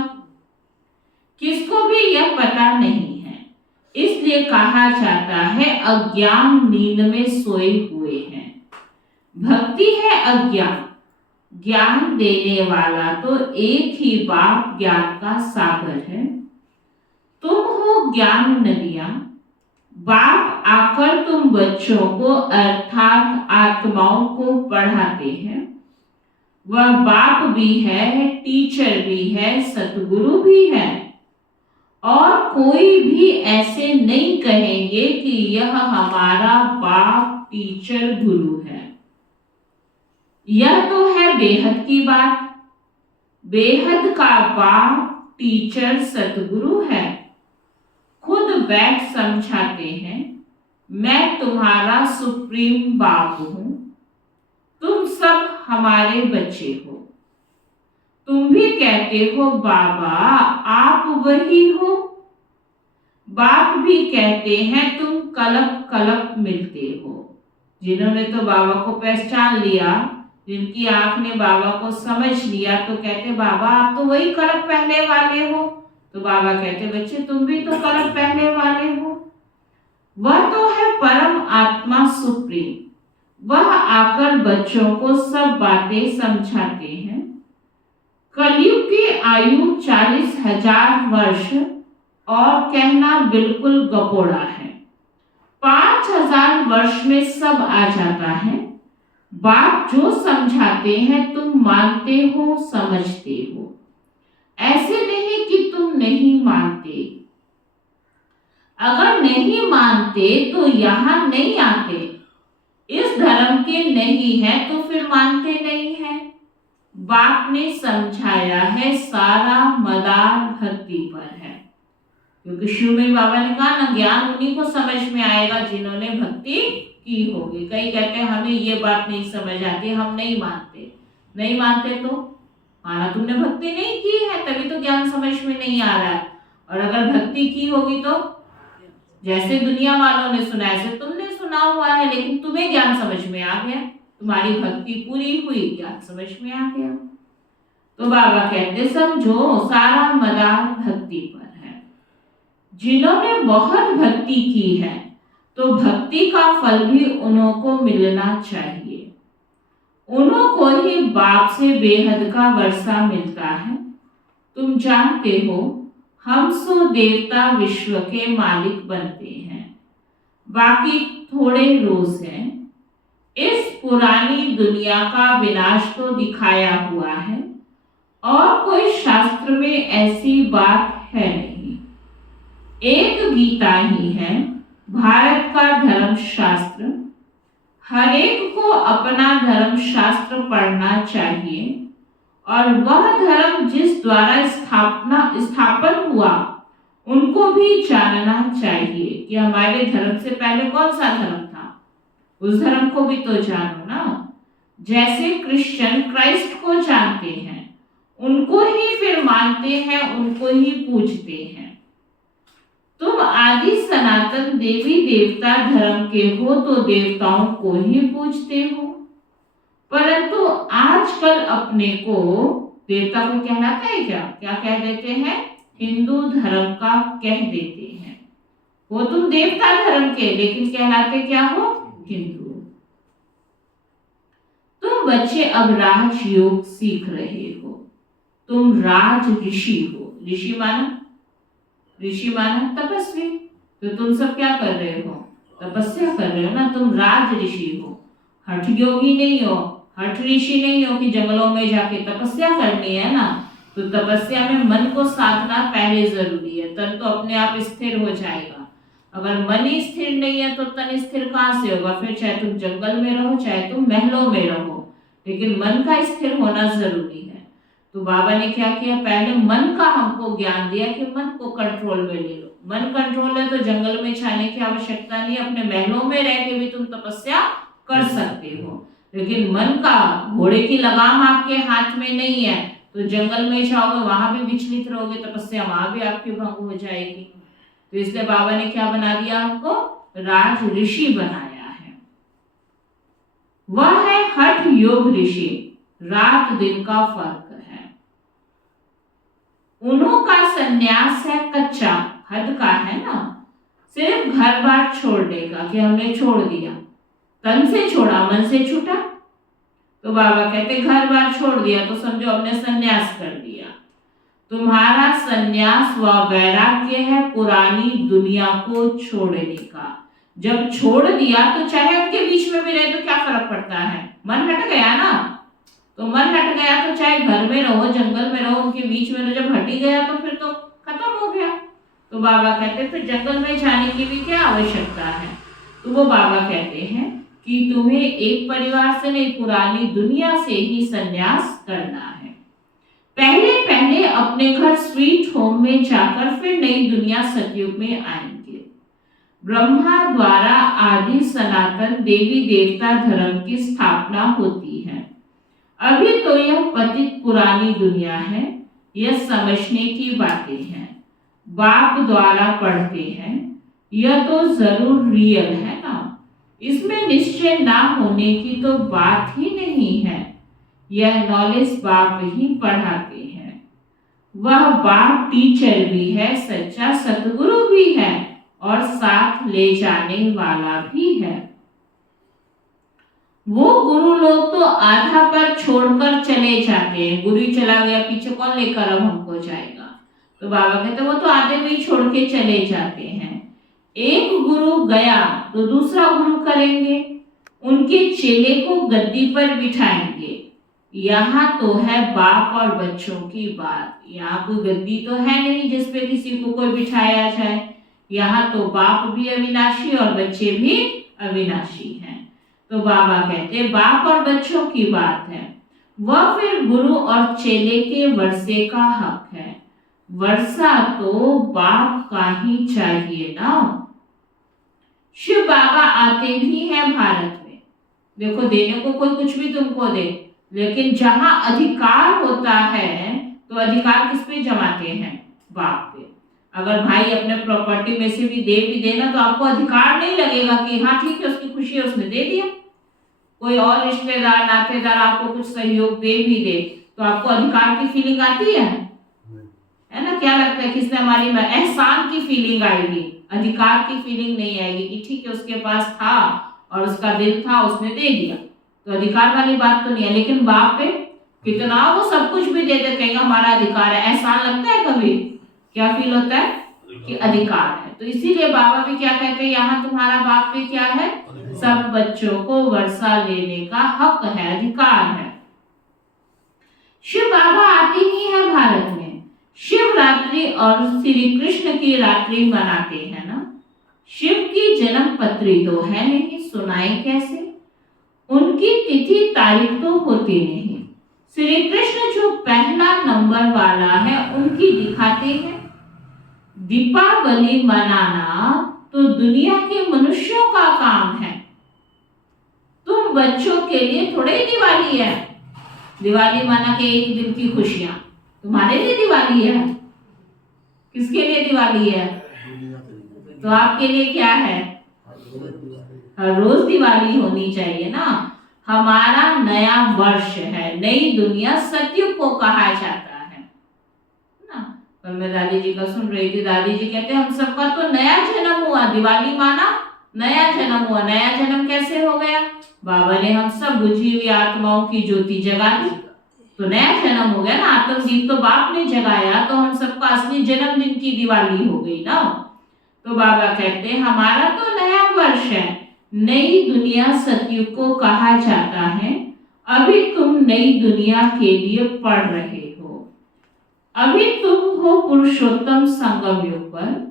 किसको भी यह पता नहीं है। इसलिए कहा जाता है अज्ञान नींद में सोए हुए हैं। भक्ति है अज्ञान, ज्ञान देने वाला तो एक ही बाप ज्ञान का सागर है। तुम हो ज्ञान नदियां, बाप आकर तुम बच्चों को अर्थात आत्माओं को पढ़ाते हैं। वह बाप भी है, टीचर भी है, सतगुरु भी है, और कोई भी ऐसे नहीं कहेंगे कि यह हमारा बाप टीचर गुरु है। यह तो है बेहद की बात। बेहद का बाप टीचर सतगुरु है। खुद बैठ समझाते हैं, मैं तुम्हारा सुप्रीम बाप हूं, तुम सब हमारे बच्चे हो। तुम भी कहते हो बाबा आप वही हो। बाप भी कहते हैं तुम कलप कलप मिलते हो। जिन्होंने तो बाबा को पहचान लिया, जिनकी आंख ने बाबा को समझ लिया, तो कहते बाबा आप तो वही कलप पहनने वाले हो। तो बाबा कहते बच्चे तुम भी तो कलप पहनने वाले हो। वह तो है परम आत्मा सुप्रीम। वह आकर बच्चों को सब बातें समझाते हैं। कलयुग की आयु 40,000 वर्ष और कहना बिल्कुल गपोड़ा है। 5,000 वर्ष में सब आ जाता है। बाप जो समझाते हैं तुम मानते हो, समझते हो। ऐसे नहीं कि तुम नहीं मानते। अगर नहीं मानते तो यहां नहीं आते। इस धर्म के नहीं है तो फिर मानते नहीं है। बाप ने समझाया है सारा मदार भक्ति पर है। क्योंकि शिव में बाबा ने कहा ना, ज्ञान उन्हीं को समझ में आएगा जिन्होंने भक्ति की होगी। कई कहते हैं हमें ये बात नहीं समझ आती, हम नहीं मानते। नहीं मानते तो माना तुमने भक्ति नहीं की है, तभी तो ज्ञान समझ में नहीं आ रहा है। और अगर भक्ति की होगी तो जैसे दुनिया वालों ने सुना ऐसे तुमने सुना हुआ है, लेकिन तुम्हें ज्ञान समझ में आ गया, तुम्हारी भक्ति पूरी हुई, ज्ञान समझ में आ गया। तो बाबा कहते समझो सारा मदार भक्ति पर है। जिन्होंने बहुत भक्ति की है तो भक्ति का फल भी उन्हों को मिलना चाहिए। उन्हों को ही बाप से बेहद का वर्षा मिलता है। तुम जानते हो हम सो देवता विश्व के मालिक बनते हैं, बाकी थोड़े रोज हैं। इस पुरानी दुनिया का विनाश तो दिखाया हुआ है और कोई शास्त्र में ऐसी बात है नहीं। एक गीता ही है भारत का धर्म शास्त्र। हर एक को अपना धर्म शास्त्र पढ़ना चाहिए और वह धर्म जिस द्वारा स्थापन हुआ उनको भी जानना चाहिए कि हमारे धर्म से पहले कौन सा धर्म था। उस धर्म को भी तो जानो ना। जैसे क्रिश्चियन क्राइस्ट को जानते हैं, उनको ही फिर मानते हैं, उनको ही पूजते हैं। तुम आदि सनातन देवी देवता धर्म के हो तो देवताओं को ही पूजते हो, परंतु आजकल अपने को देवता को कहलाता है क्या कह देते हैं? हिंदू धर्म का कह देते हैं। वो तुम देवता धर्म के, लेकिन कहलाते क्या हो? हिंदू। तुम बच्चे अब राज योग सीख रहे हो। तुम राज ऋषि हो। ऋषि माना तपस्वी। तो तुम सब क्या कर रहे हो? तपस्या कर रहे हो ना। तुम राज ऋषि हो, हठ योगी नहीं हो, हठ ऋषि नहीं हो कि जंगलों में जाके तपस्या करनी है ना। तो तपस्या में मन को साधना पहले जरूरी है, तन तो अपने आप स्थिर हो जाएगा। अगर मन ही स्थिर नहीं है तो तन स्थिर कहाँ से होगा? फिर चाहे तुम जंगल में रहो, चाहे तुम महलों में रहो, लेकिन मन का स्थिर होना जरूरी है। तो बाबा ने क्या किया? पहले मन का हमको ज्ञान दिया कि मन को कंट्रोल में ले लो। मन कंट्रोल है तो जंगल में जाने की आवश्यकता नहीं, अपने महलों में रह के भी तुम तपस्या कर सकते हो। लेकिन मन का घोड़े की लगाम आपके हाथ में नहीं है तो जंगल में जाओगे, वहां भी विचलित रहोगे, तपस्या वहां भी आपकी भंग हो जाएगी। तो इसलिए बाबा ने क्या बना दिया? हमको राज ऋषि बनाया है। वह है हठ योग ऋषि। रात दिन का फर्क है। उन्हों का संन्यास है कच्चा, हद का है ना। सिर्फ घर बार छोड़ने का कि हमने छोड़ दिया, तन से छोड़ा, मन से छूटा। तो बाबा कहते घर बार छोड़ दिया तो समझो हमने संन्यास कर दिया। तुम्हारा संन्यास व वैराग्य है पुरानी दुनिया को छोड़ने का। जब छोड़ दिया तो चाहे उनके बीच में भी रहे तो क्या फर्क पड़ता है, मन हट गया ना। तो मन हट गया तो चाहे घर में रहो, जंगल में रहो, उनके बीच में रहो, जब हट ही गया तो फिर तो खत्म हो गया। तो बाबा कहते फिर जंगल में जाने की भी क्या आवश्यकता है। तो वो बाबा कहते हैं कि तुम्हें एक परिवार से नहीं, पुरानी दुनिया से ही संन्यास करना है। पहले पहले अपने घर स्वीट होम में जाकर फिर नई दुनिया सतयुग में आएंगे। ब्रह्मा द्वारा आदि सनातन देवी देवता धर्म की स्थापना होती है। अभी तो यह पतित पुरानी दुनिया है, यह समझने की बातें हैं। बाप द्वारा पढ़ते हैं, यह तो जरूर रियल है ना। इसमें निश्चय ना होने की तो बात ही नहीं है। यह नॉलेज बाप ही पढ़ाते हैं। वह बाप टीचर भी है, सच्चा सतगुरु भी है और साथ ले जाने वाला भी है। वो गुरु लोग तो आधा पर छोड़कर चले जाते हैं। गुरु ही चला गया, पीछे कौन लेकर अब हमको जाएगा। तो बाबा कहते वो तो आधे में ही छोड़ के चले जाते हैं। एक गुरु गया तो दूसरा गुरु करेंगे, उनके चेले को गद्दी पर बिठाएंगे। यहाँ तो है बाप और बच्चों की बात। यहाँ कोई गद्दी तो है नहीं जिसपे किसी को कोई बिठाया जाए। यहाँ तो बाप भी अविनाशी और बच्चे भी अविनाशी हैं। तो बाबा कहते बाप और बच्चों की बात है। वह फिर गुरु और चेले के वर्षे का हक है। वर्षा तो बाप का ही चाहिए ना। शिव बाबा आते भी हैं भारत में। देखो देने को कोई कुछ भी तुमको दे, लेकिन जहां अधिकार होता है तो अधिकार किस पे जमाते हैं, बाप पे। अगर भाई अपने प्रॉपर्टी में से भी देना तो आपको अधिकार नहीं लगेगा कि हाँ ठीक है उसकी खुशी है उसने दे दिया। कोई और रिश्तेदार नातेदार आपको कुछ सहयोग दे भी दे तो आपको अधिकार की फीलिंग आती है ना। क्या लगता है किसने हमारी एहसान की फीलिंग आएगी, अधिकार की फीलिंग नहीं आएगी कि ठीक है उसके पास था और उसका दिल था उसने दे दिया, तो अधिकार वाली बात तो नहीं है। लेकिन बाप पे कितना वो सब कुछ भी दे दे, कहेगा हमारा अधिकार है। एहसान लगता है कभी, क्या फील होता है कि अधिकार है। तो इसीलिए बाबा भी क्या कहते हैं, यहाँ तुम्हारा बाप पे क्या है, सब बच्चों को वर्षा लेने का हक है, अधिकार है। शिव बाबा आते ही है भारत में। शिवरात्रि और श्री कृष्ण की रात्रि मनाते हैं ना। शिव की जन्म पत्री तो है नहीं, सुनाए कैसे। उनकी तिथि तारीख तो होती नहीं। श्री कृष्ण जो पहला नंबर वाला है उनकी दिखाते हैं। दीपावली मनाना तो दुनिया के मनुष्यों का काम है। तुम बच्चों के लिए थोड़े ही दिवाली है। दिवाली मना के एक दिन की खुशियां, तुम्हारे लिए दिवाली है। किसके लिए दिवाली है, तो आपके लिए क्या है, हर रोज दिवाली होनी चाहिए ना। हमारा नया वर्ष है, नई दुनिया सतयुग को कहा जाता है ना। कल मैं दादी जी का सुन रही थी, दादी जी कहते हम सबका तो नया जन्म हुआ। दिवाली माना नया जन्म हुआ। नया जन्म कैसे हो गया, बाबा ने हम सब बुझी हुई आत्माओं की ज्योति जगा दी तो नया जन्म हो गया ना। आत्मदीप तो बाप ने जगाया तो हम सबका असली जन्मदिन की दिवाली हो गई ना। तो बाबा कहते हैं हमारा तो नया वर्ष है, नई दुनिया सतयुग को कहा जाता है। अभी तुम नई दुनिया के लिए पढ़ रहे हो। अभी तुम हो पुरुषोत्तम संगम युग पर।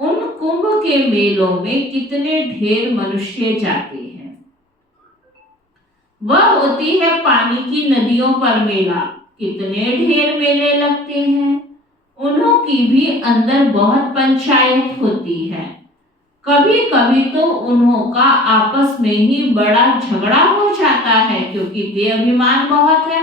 उन कुंभ के मेलों में कितने ढेर मनुष्य जाते हैं। वह होती है पानी की नदियों पर मेला, कितने ढेर मेले लगते हैं। उन्हों की भी अंदर बहुत पंचायत होती है। कभी कभी तो उन्हों का आपस में ही बड़ा झगड़ा हो जाता है क्योंकि देहाभिमान बहुत है।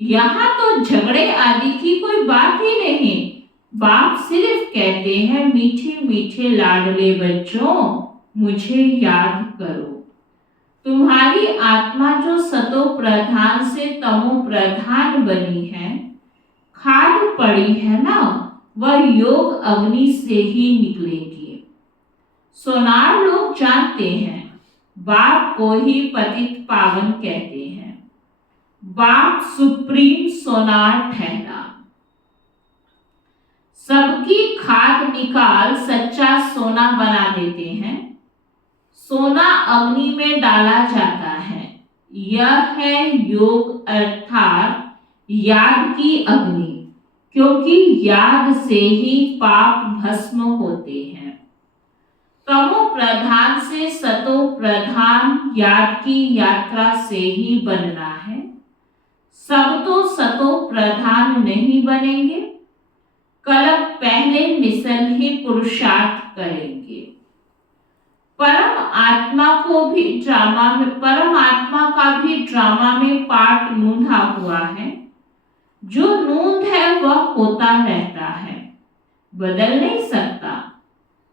यहाँ तो झगड़े आदि की कोई बात ही नहीं। बाप सिर्फ कहते हैं मीठे मीठे लाडले बच्चों मुझे याद करो। तुम्हारी आत्मा जो सतो प्रधान से तमो प्रधान बनी है, खाद पड़ी है ना, वह योग अग्नि से ही निकलेगी। सोनार लोग जानते हैं बाप को ही पतित पावन कहते हैं। बाप सुप्रीम सोनार ठहरा। सबकी खाद निकाल सच्चा सोना बना देते हैं। सोना अग्नि में डाला जाता है। यह है योग अर्थात याद की अग्नि, क्योंकि याद से ही पाप भस्म होते हैं। तमो प्रधान से सतो प्रधान याद की यात्रा से ही बनना है। सब तो सतो प्रधान नहीं बनेंगे, कलप पहले मिसल ही पुरुषार्थ करेंगे। परम आत्मा का भी ड्रामा में पार्ट नूंधा हुआ है। जो नूंद है वह होता रहता है, बदल नहीं सकता,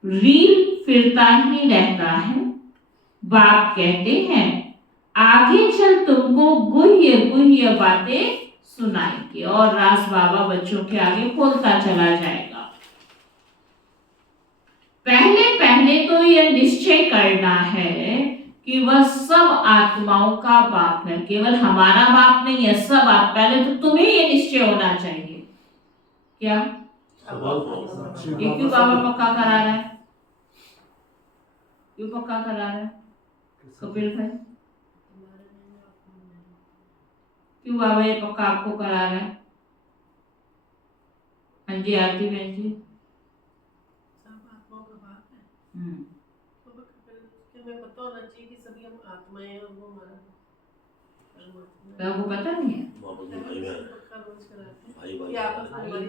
रील फिरता ही रहता है। बाप कहते हैं आगे चल तुमको गुह्य गुह्य बातें सुनाएंगे, और रास बाबा बच्चों के आगे खोलता चला जाएगा। पहले पहले तो यह निश्चय करना है कि वह सब आत्माओं का बाप है, केवल हमारा बाप नहीं है, सब आप। पहले तो तुम्हें यह निश्चय होना चाहिए। क्या ये क्यों बाबा पक्का करा रहा है? क्यों पक्का करा रहा है कपिल भाई? क्यों बाबा ये पक्का आपको करा रहा है? हाँ जी आरती बहन जी। हमें पता होना चाहिए कि सभी हम आत्माएं हैं और वो हमारा आपको पता नहीं है?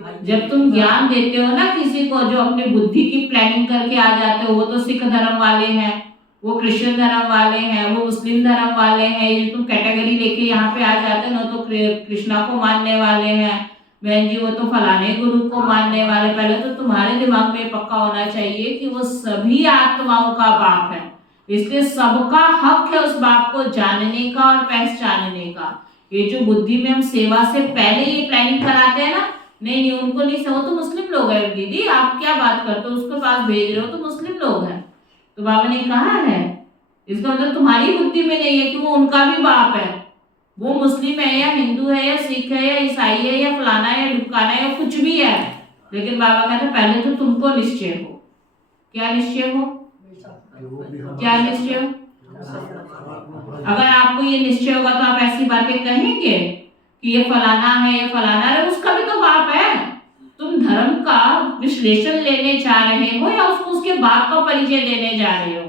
भाई जब तुम ज्ञान देते हो ना किसी को, जो अपनी बुद्धि की प्लानिंग करके आ जाते हो, वो तो सिख धर्म वाले हैं, वो क्रिश्चियन धर्म वाले हैं, वो मुस्लिम धर्म वाले हैं। ये तुम कैटेगरी लेके यहाँ पे आ जाते हो ना, तो कृष्णा को मानने वाले हैं, बहन जी वो तो फलाने गुरु को मानने वाले। पहले तो तुम्हारे दिमाग में पक्का होना चाहिए कि वो सभी आत्माओं का बाप है, इसलिए सबका हक है उस बाप को जानने का और पहचानने का। ये जो बुद्धि में हम सेवा से पहले ये प्लानिंग कराते हैं ना, नहीं उनको नहीं, वो तो मुस्लिम लोग हैं दीदी, आप क्या बात करते हो, उसके पास भेज रहे हो तो मुस्लिम लोग हैं। तो बाबा ने कहा है इसका मतलब तुम्हारी बुद्धि में नहीं है कि वो उनका भी बाप है, वो मुस्लिम है या हिंदू है या सिख है या ईसाई है या फलाना है या ढुकाना है या कुछ भी है। लेकिन बाबा कहते पहले तो तुमको निश्चय हो। क्या निश्चय हो? क्या निश्चय हो? अगर आपको ये निश्चय होगा तो आप ऐसी बातें कहेंगे कि ये फलाना है ये फलाना है, उसका भी तो बाप है। तुम धर्म का विश्लेषण लेने जा रहे हो या उसको उसके बाप का परिचय देने जा रहे हो?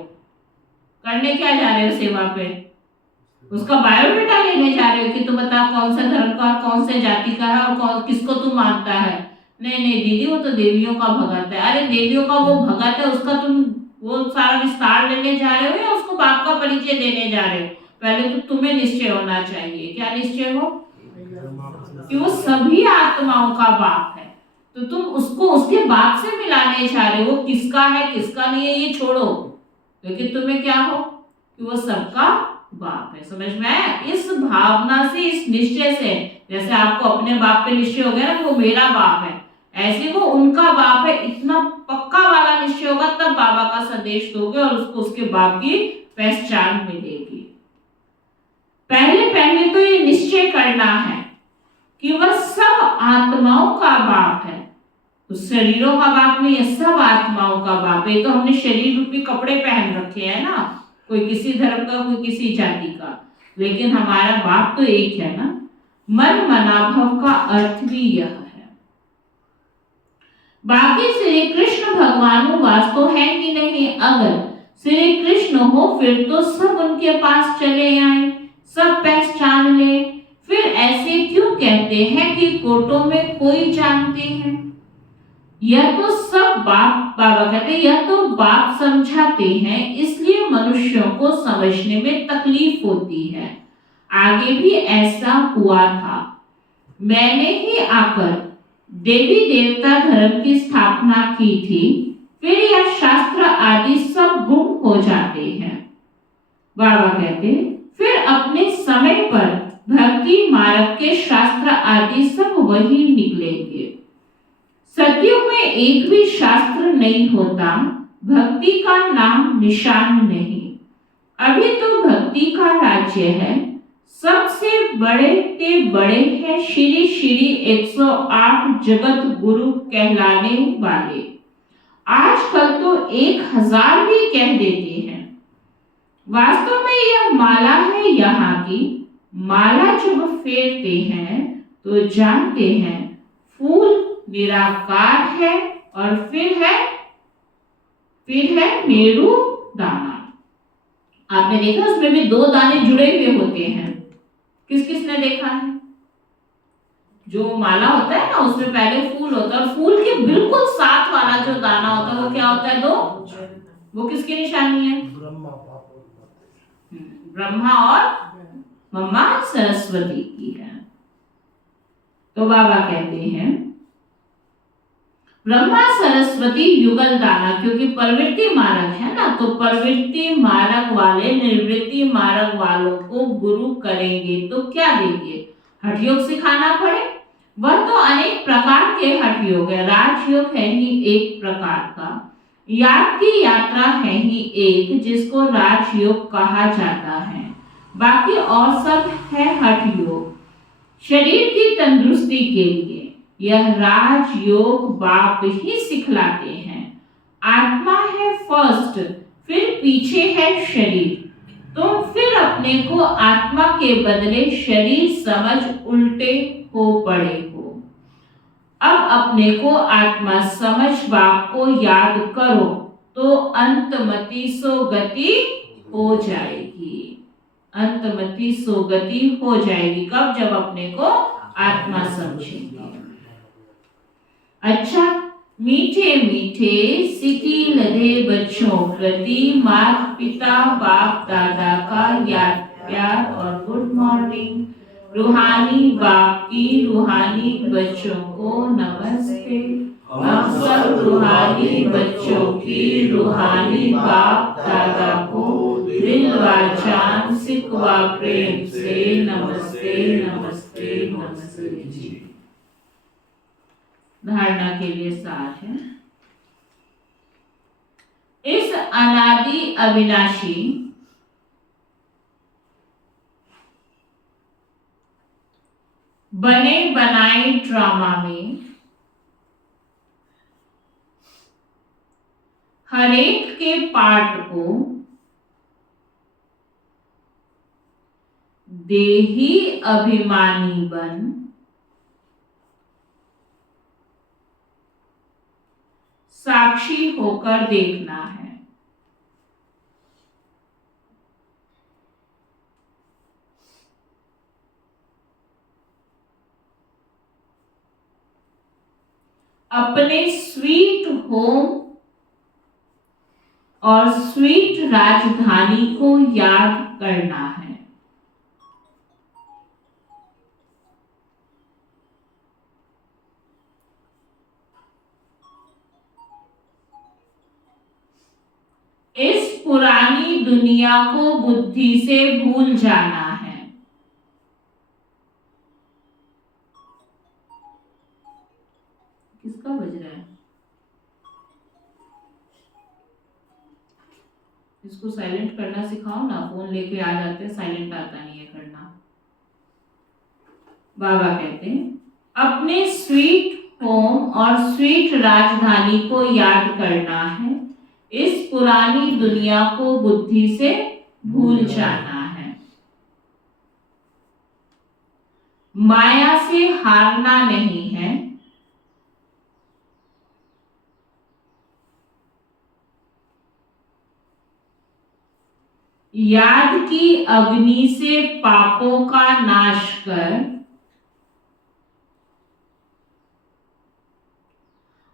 करने क्या जा रहे हो सेवा पे? उसका बायोडेटा लेने जा रहे हो कि तुम बता कौन सा धर्म का और कौन से जाति का है और कौन किसको तुम मानता है। नहीं नहीं दीदी वो तो देवियों का भगत है। अरे देवियों का वो भगत है, उसका तुम वो सारा विस्तार लेने जा रहे हो या उसको बाप का परिचय देने जा रहे हो? पहले तो तुम्हें निश्चय होना चाहिए। क्या निश्चय हो? कि वो सभी आत्माओं का बाप है। तो तुम उसको उसके बाप से मिलाने जा रहे हो, किसका है किसका नहीं है ये छोड़ो, लेकिन तुम्हें क्या हो कि वो सबका बाप है। समझ में आया? इस भावना से, इस निश्चय से, जैसे आपको अपने बाप पे निश्चय हो गया ना वो मेरा बाप है, ऐसे वो उनका बाप है, इतना पक्का वाला निश्चय होगा तब बाबा का संदेश दोगे और उसको उसके बाप की पहचान मिलेगी। पहले पहले तो ये निश्चय करना है कि वह सब आत्माओं का बाप है, उस शरीरों का बाप नहीं है, सब आत्माओं का बाप है। तो हमने शरीर रूपी कपड़े पहन रखे हैं ना, कोई किसी धर्म का कोई किसी जाति का, लेकिन हमारा बाप तो एक है ना। मन मनाभव का अर्थ भी यह है। बाकी श्री कृष्ण भगवानुवास तो है ही नहीं। अगर श्री कृष्ण हो फिर तो सब उनके पास चले आए, सब पहचान ले। फिर ऐसे क्यों कहते हैं कि कोटों में कोई जानते हैं? यह तो सब बाबा कहते हैं यह तो बाप समझाते हैं, इसलिए मनुष्यों को समझने में तकलीफ होती है। आगे भी ऐसा हुआ था। मैंने ही आकर देवी देवता धर्म की स्थापना की थी, फिर यह शास्त्र आदि सब गुम हो जाते हैं। बाबा कहते फिर अपने समय पर भक्ति मार्ग के शास्त्र आदि सब वही निकलेंगे। सतयुग में एक भी शास्त्र नहीं होता, भक्ति का नाम निशान नहीं। अभी तो भक्ति का राज्य है, सबसे बड़े ते बड़े हैं श्री श्री 108 जगत गुरु कहलाने वाले। आजकल तो 1000 भी कह देते हैं। वास्तव में यह माला है यहाँ की। माला जब फेरते हैं तो जानते हैं फूल निराकार है और फिर है मेरू दाना। आपने देखा उसमें भी 2 दाने जुड़े हुए होते हैं। किस किस ने देखा है? जो माला होता है ना उसमें पहले फूल होता है और फूल के बिल्कुल साथ वाला जो दाना होता है वो क्या होता है? 2। वो किसकी निशानी है? ब्रह्मा और मम्मा सरस्वती की है। तो बाबा कहते हैं ब्रह्मा सरस्वती युगल दाना, क्योंकि प्रवृत्ति मारक है ना, तो प्रवृत्ति मारक वाले निर्वृत्ति मारक वालों को गुरु करेंगे तो क्या देंगे? हठ योग सिखाना पड़े। वह तो अनेक प्रकार के हठ योग है। राजयोग है ही एक प्रकार का, याद की यात्रा है ही एक जिसको राजयोग कहा जाता है, बाकी और सब है हठ योग शरीर की तंदुरुस्ती के लिए। यह राजयोग बाप ही सिखलाते हैं। आत्मा है फर्स्ट, फिर पीछे है शरीर। तुम फिर अपने को आत्मा के बदले शरीर समझ उल्टे हो पड़े हो। अब अपने को आत्मा समझ बाप को याद करो तो अंतमति सो गति हो जाएगी। अंतमति सो गति हो जाएगी। कब? जब अपने को आत्मा समझेंगे। अच्छा, मीठे मीठे सिटी लदे बच्चों प्रति माता पिता बाप दादा का याद प्यार और गुड मॉर्निंग। रूहानी बाप की रूहानी बच्चों को नमस्ते। हम सब रूहानी बच्चों की रूहानी बाप दादा को दिल व जान सिक व प्रेम से नमस्ते नमस्ते नमस्ते जी। धारणा के लिए सार है। इस अनादि अविनाशी बने बनाए ड्रामा में हरेक के पार्ट को देही अभिमानी बन साक्षी होकर देखना है। अपने स्वीट होम और स्वीट राजधानी को याद करना है। इस पुरानी दुनिया को बुद्धि से भूल जाना है। किसका बज रहा है? इसको साइलेंट करना सिखाओ ना। फोन लेके आ जाते हैं, साइलेंट आता नहीं है करना। बाबा कहते हैं अपने स्वीट होम और स्वीट राजधानी को याद करना है। इस पुरानी दुनिया को बुद्धि से भूल जाना है। माया से हारना नहीं है। याद की अग्नि से पापों का नाश कर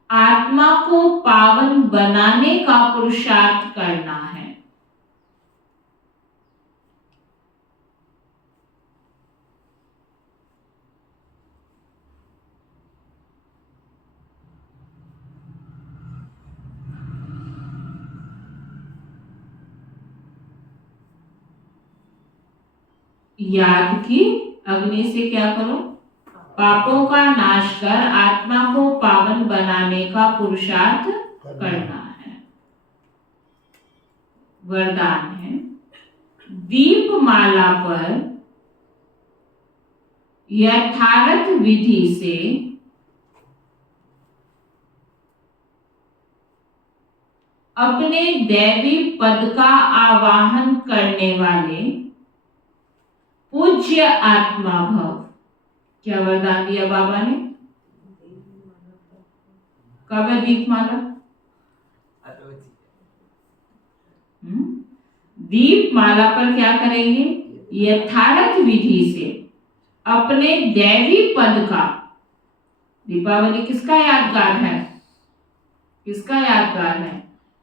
आत्मा को पावन बनाने का पुरुषार्थ करना है। याद की अग्नि से क्या करो? पापों का नाश कर आत्मा को पावन बनाने का पुरुषार्थ करना है। वरदान है दीपमाला पर यथार्थ विधि से अपने दैवी पद का आवाहन करने वाले पूज्य आत्मा भव। क्या वरदान दिया बाबा ने? कब है दीपमाला? दीपमाला पर क्या करेंगे? यथार्थ विधि से अपने दैवी पद का। दीपावली किसका यादगार है? किसका यादगार है?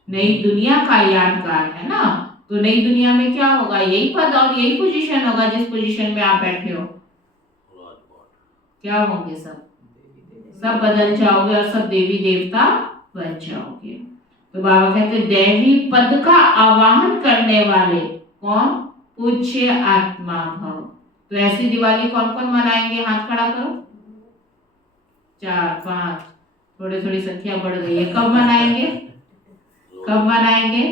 नई दुनिया का यादगार है ना। तो नई दुनिया में क्या होगा? यही पद और यही पोजीशन होगा जिस पोजीशन में आप बैठे हो। क्या होंगे? सब बदल जाओगे और सब देवी देवता बन जाओगे। तो बाबा कहते दैवी पद का आवाहन करने वाले कौन? पूज्य आत्मा भव। तो ऐसी दिवाली कौन कौन मनाएंगे? हाथ खड़ा करो। 4 5 थोड़ी थोड़ी संख्या बढ़ गई है। कब मनाएंगे? कब मनाएंगे?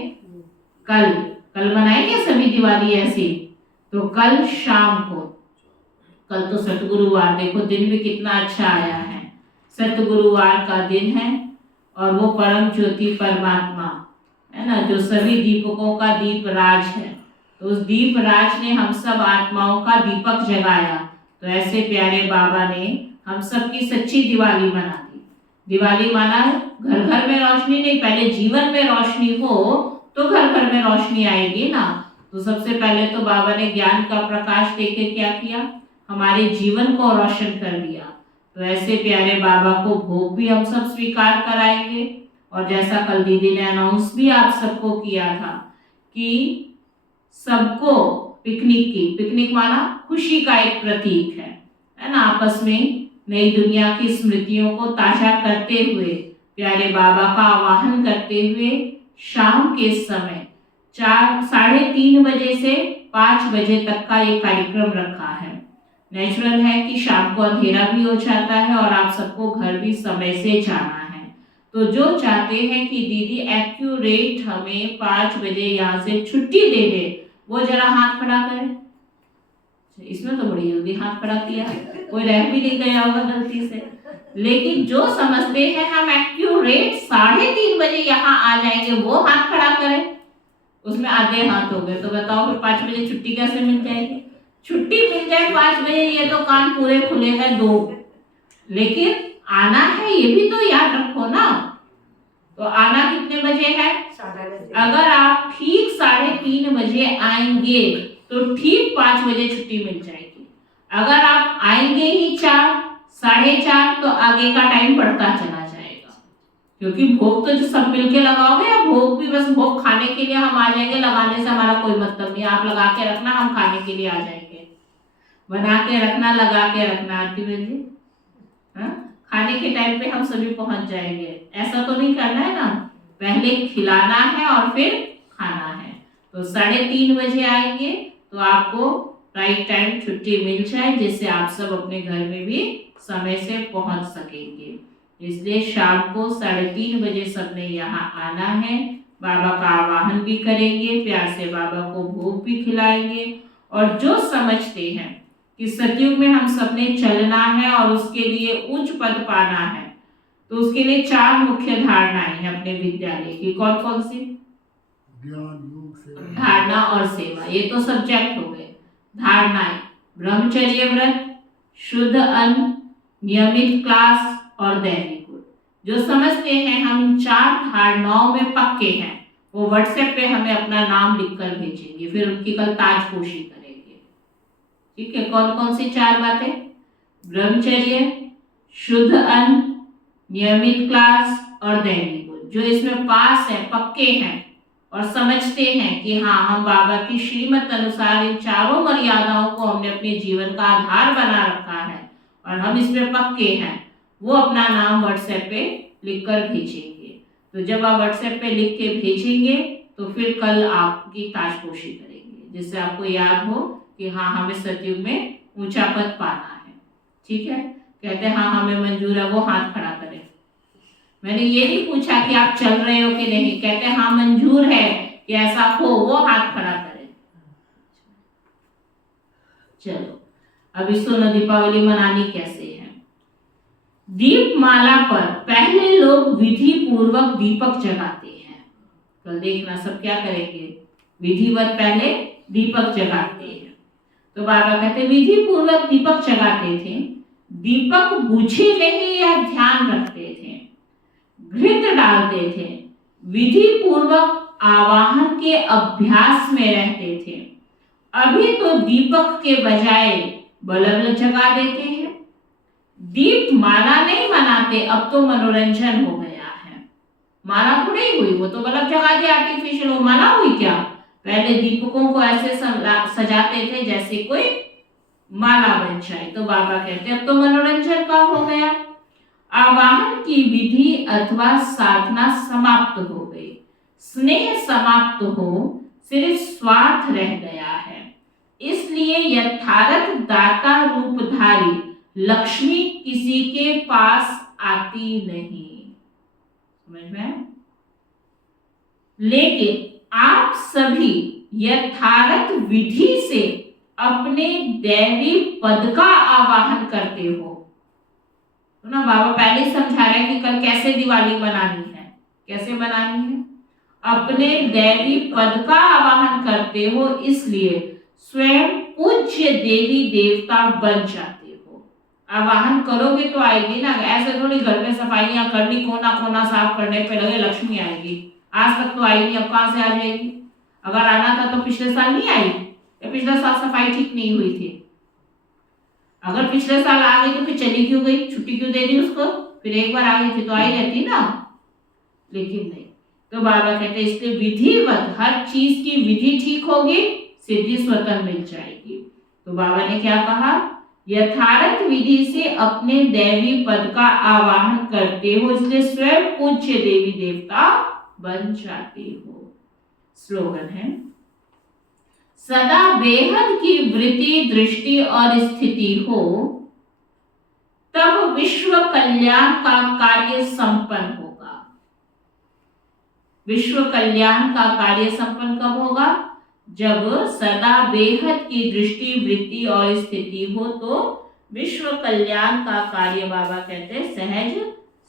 कल मनाएंगे सभी दिवाली ऐसी। तो कल शाम को, कल तो सतगुरुवार, देखो दिन भी कितना अच्छा आया है। सतगुरुवार का दिन है और वो परम ज्योति परमात्मा है ना, जो सभी दीपकों का दीप राज है। तो उस दीप राज ने हम सब आत्माओं का दीपक जगाया। तो ऐसे प्यारे बाबा ने हम सब की सच्ची दिवाली मना दी। दिवाली माना घर घर में रोशनी नहीं, पहले जीवन में रोशनी हो तो घर घर में रोशनी आएगी ना। तो सबसे पहले तो बाबा ने ज्ञान का प्रकाश देके क्या किया? हमारे जीवन को रोशन कर दिया। तो ऐसे प्यारे बाबा को भोग भी हम सब स्वीकार कराएंगे। और जैसा कल दीदी ने अनाउंस भी आप सबको किया था कि सबको पिकनिक माना खुशी का एक प्रतीक है ना। आपस में नई दुनिया की स्मृतियों को ताजा करते हुए, प्यारे बाबा का आवाहन करते हुए शाम के समय 3:30 बजे से 5 बजे तक का ये कार्यक्रम रखा है। नेचुरल है कि शाम को अंधेरा भी हो जाता है और आप सबको घर भी समय से जाना है। तो जो चाहते हैं कि दीदी एक्यूरेट हमें 5 बजे यहाँ से छुट्टी दे दे, वो जरा हाथ खड़ा करें। इसमें तो बड़ी जल्दी हाथ खड़ा किया, कोई रह भी नहीं गया होगा गलती से। लेकिन जो समझते हैं हम एक्यूरेट 3:30 बजे यहाँ आ जाएंगे, वो हाथ खड़ा करें। उसमें आधे हाथ हो गए। तो बताओ फिर 5 बजे छुट्टी कैसे मिल जाएगी? छुट्टी मिल जाए 5 बजे, ये तो कान पूरे खुले हैं 2, लेकिन आना है ये भी तो याद रखो ना। तो आना कितने बजे है? अगर आप ठीक 3:30 बजे आएंगे तो ठीक 5 बजे छुट्टी मिल जाएगी। अगर आप आएंगे ही 4 साढ़े 4 तो आगे का टाइम बढ़ता चला जाएगा, क्योंकि भोग तो जो सब मिलके लगाओगे, या भोग भी बस भोग खाने के लिए हम आ जाएंगे, लगाने से हमारा कोई मतलब नहीं। आप लगा के रखना, हम खाने के लिए आ जाएंगे। बना के रखना, लगा के रखना। आरती बहन जी, खाने के टाइम पे हम सभी पहुंच जाएंगे। ऐसा तो नहीं करना है ना, पहले खिलाना है और फिर खाना है। तो 3:30 बजे आएंगे तो आपको राइट टाइम छुट्टी मिल जाए, जिससे आप सब अपने घर में भी समय से पहुंच सकेंगे। इसलिए शाम को 3:30 बजे सबने यहाँ आना है। बाबा का आवाहन भी करेंगे, प्यार से बाबा को भोग भी खिलाएंगे। और जो समझते हैं कि सतयुग में हम सबने चलना है और उसके लिए उच्च पद पाना है, तो उसके लिए 4 मुख्य धारणाएं हैं अपने विद्यालय की। कौन कौन सी? ज्ञान, योग, सेवा, धारणा और सेवा, ये तो सब्जेक्ट हो गए। धारणाएं: ब्रह्मचर्य व्रत, शुद्ध अन्न, नियमित क्लास और दैनिक गुण। जो समझते हैं हम इन 4 धारणाओं में पक्के हैं, वो व्हाट्सएप पे हमें अपना नाम लिखकर भेजेंगे, फिर उनकी कल ताजपोशी करेंगे। ठीक है? कौन कौन सी 4 बातें? ब्रह्मचर्य, शुद्ध अन्न, नियमित क्लास और दैनिक गुण। जो इसमें पास है, पक्के हैं और समझते हैं कि हाँ, हम बाबा की श्रीमत अनुसार इन 4 मर्यादाओं को हमने अपने जीवन का आधार बना रखा है और हम इसमें पक्के हैं, वो अपना नाम व्हाट्सएप पे लिखकर भेजेंगे। तो जब आप व्हाट्सएप पे लिख के भेजेंगे तो फिर कल आपकी ताजपोशी करेंगे, जिससे आपको याद हो कि हाँ, हमें सतयुग में ऊंचा पद पाना है। ठीक है? कहते हैं हाँ हमें मंजूर है, वो हाथ खड़ा करें। मैंने ये नहीं पूछा कि आप चल रहे हो कि नहीं, कहते हैं हाँ मंजूर है कि ऐसा हो, वो हाथ खड़ा करें। चलो अभी सुनो दीपावली मनानी कैसे है। दीपमाला पर पहले लोग विधि पूर्वक दीपक जगाते हैं। कल देखना सब क्या करेंगे, विधिवत पहले दीपक जगाते हैं। तो बाबा कहते विधि पूर्वक दीपक जगाते थे, दीपक बुझे नहीं यह ध्यान रखते थे, घृत डालते थे, विधि पूर्वक आवाहन के अभ्यास में रहते थे। अभी तो दीपक के बजाय बल्ब जगा देते हैं। दीप माला नहीं मनाते, अब तो मनोरंजन हो गया है। माला थोड़ी हुई, वो तो बल्ब जगा दिया आर्टिफिशियल, वो माला हुई क्या। पहले दीपकों को ऐसे सजाते थे जैसे कोई माला बन जाए। तो बाबा कहते अब तो मनोरंजन का हो गया। आवाहन की विधि अथवा साधना समाप्त हो गई, स्नेह समाप्त हो, सिर्फ स्वार्थ रह गया है। इसलिए यथार्थ दाता रूपधारी लक्ष्मी किसी के पास आती नहीं। समझ में? लेकिन आप सभी यथार्थ विधि से अपने दैवी पद का आवाहन करते हो। तो ना बाबा पहले ही समझा रहे हैं कि कल कैसे दिवाली मनानी है, कैसे मनानी है। अपने दैवी पद का आवाहन करते हो, इसलिए स्वयं पूज्य देवी देवता बन जाते हो। आवाहन करोगे तो आएगी ना, ऐसे थोड़ी घर में सफाइयां कर ली, कोना कोना साफ करने पे लगे लक्ष्मी आएगी। आज तक तो आई नहीं, अब कहां से आ जाएगी। अगर आना था तो पिछले साल नहीं आई, या पिछले साल सफाई ठीक नहीं हुई थी। अगर पिछले साल आ गई तो फिर चली क्यों गई, छुट्टी क्यों दे दी उसको, फिर एक बार आ गई थी तो आई रहती ना। लेकिन नहीं, तो बाबा कहते इसलिए विधिवत हर चीज की विधि ठीक होगी, सिद्धि स्वतः मिल जाएगी। तो बाबा ने क्या कहा, यथार्थ विधि से अपने दैवी पद का आवाहन करते हो, इसलिए स्वयं पूज्य देवी देवता बन जाते हो। स्लोगन है, सदा बेहद की वृत्ति दृष्टि और स्थिति हो, तब विश्व कल्याण का कार्य संपन्न होगा। विश्व कल्याण का कार्य संपन्न कब होगा, जब सदा बेहद की दृष्टि वृत्ति और स्थिति हो, तो विश्व कल्याण का कार्य बाबा कहते सहज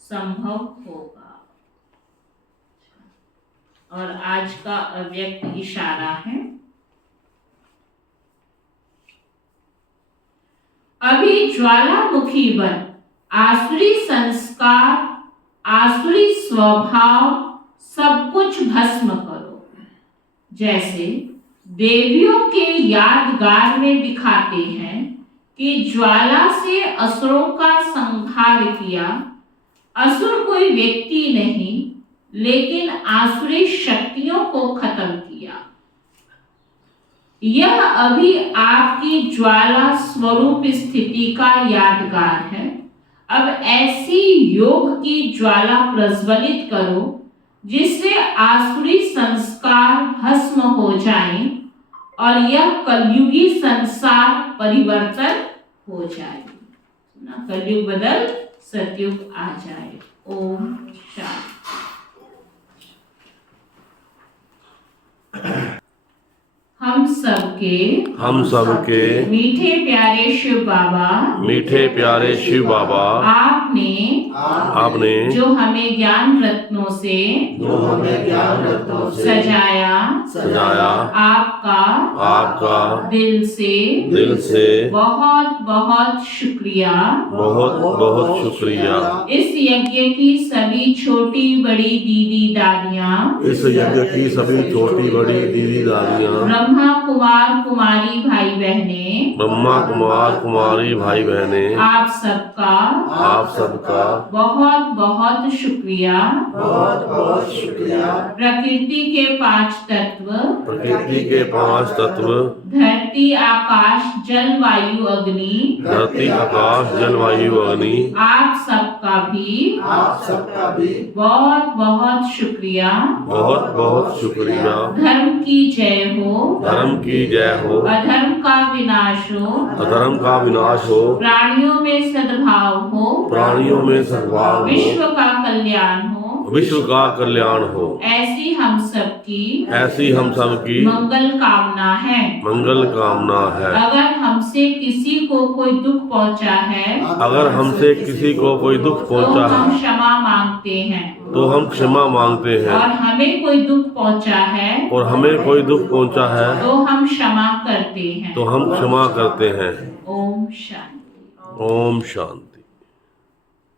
संभव होगा। और आज का अव्यक्त इशारा है, अभी ज्वालामुखी बन आसुरी संस्कार आसुरी स्वभाव सब कुछ भस्म करो। जैसे देवियों के यादगार में दिखाते हैं कि ज्वाला से असुरों का संहार किया। असुर कोई व्यक्ति नहीं, लेकिन आसुरी शक्तियों को खत्म किया। यह अभी आपकी ज्वाला स्वरूप स्थिति का यादगार है। अब ऐसी योग की ज्वाला प्रज्वलित करो जिससे आसुरी संस्कार भस्म हो जाएं और यह कलयुगी संसार परिवर्तन हो जाए। कलयुग बदल सतयुग आ जाए। ओम शांति। हम सबके मीठे प्यारे शिव बाबा आपने जो हमें ज्ञान रत्नों से सजाया आपका दिल से बहुत बहुत शुक्रिया। इस यज्ञ की सभी छोटी बड़ी दीदी दादियाँ ब्रह्मा कुमार कुमारी भाई बहने आप सबका बहुत बहुत शुक्रिया। प्रकृति के पांच तत्व धरती आकाश जल वायु अग्नि आप सबका भी बहुत बहुत शुक्रिया। धर्म की जय हो, अधर्म का विनाश हो, प्राणियों में सद्भाव हो, विश्व का कल्याण हो, विश्व का कल्याण हो। ऐसी हम सबकी ऐसी हम सब की मंगल कामना है। मंगल कामना है। अगर हमसे किसी को कोई दुख पहुंचा है अगर हमसे किसी को कोई दुख तो पहुंचा हम है क्षमा मांगते हैं। तो हम क्षमा मांगते हैं। और हमें कोई दुख पहुंचा है और हमें कोई दुख पहुंचा है तो हम क्षमा करते हैं। तो हम क्षमा करते हैं। ओम शांति। ओम शांति।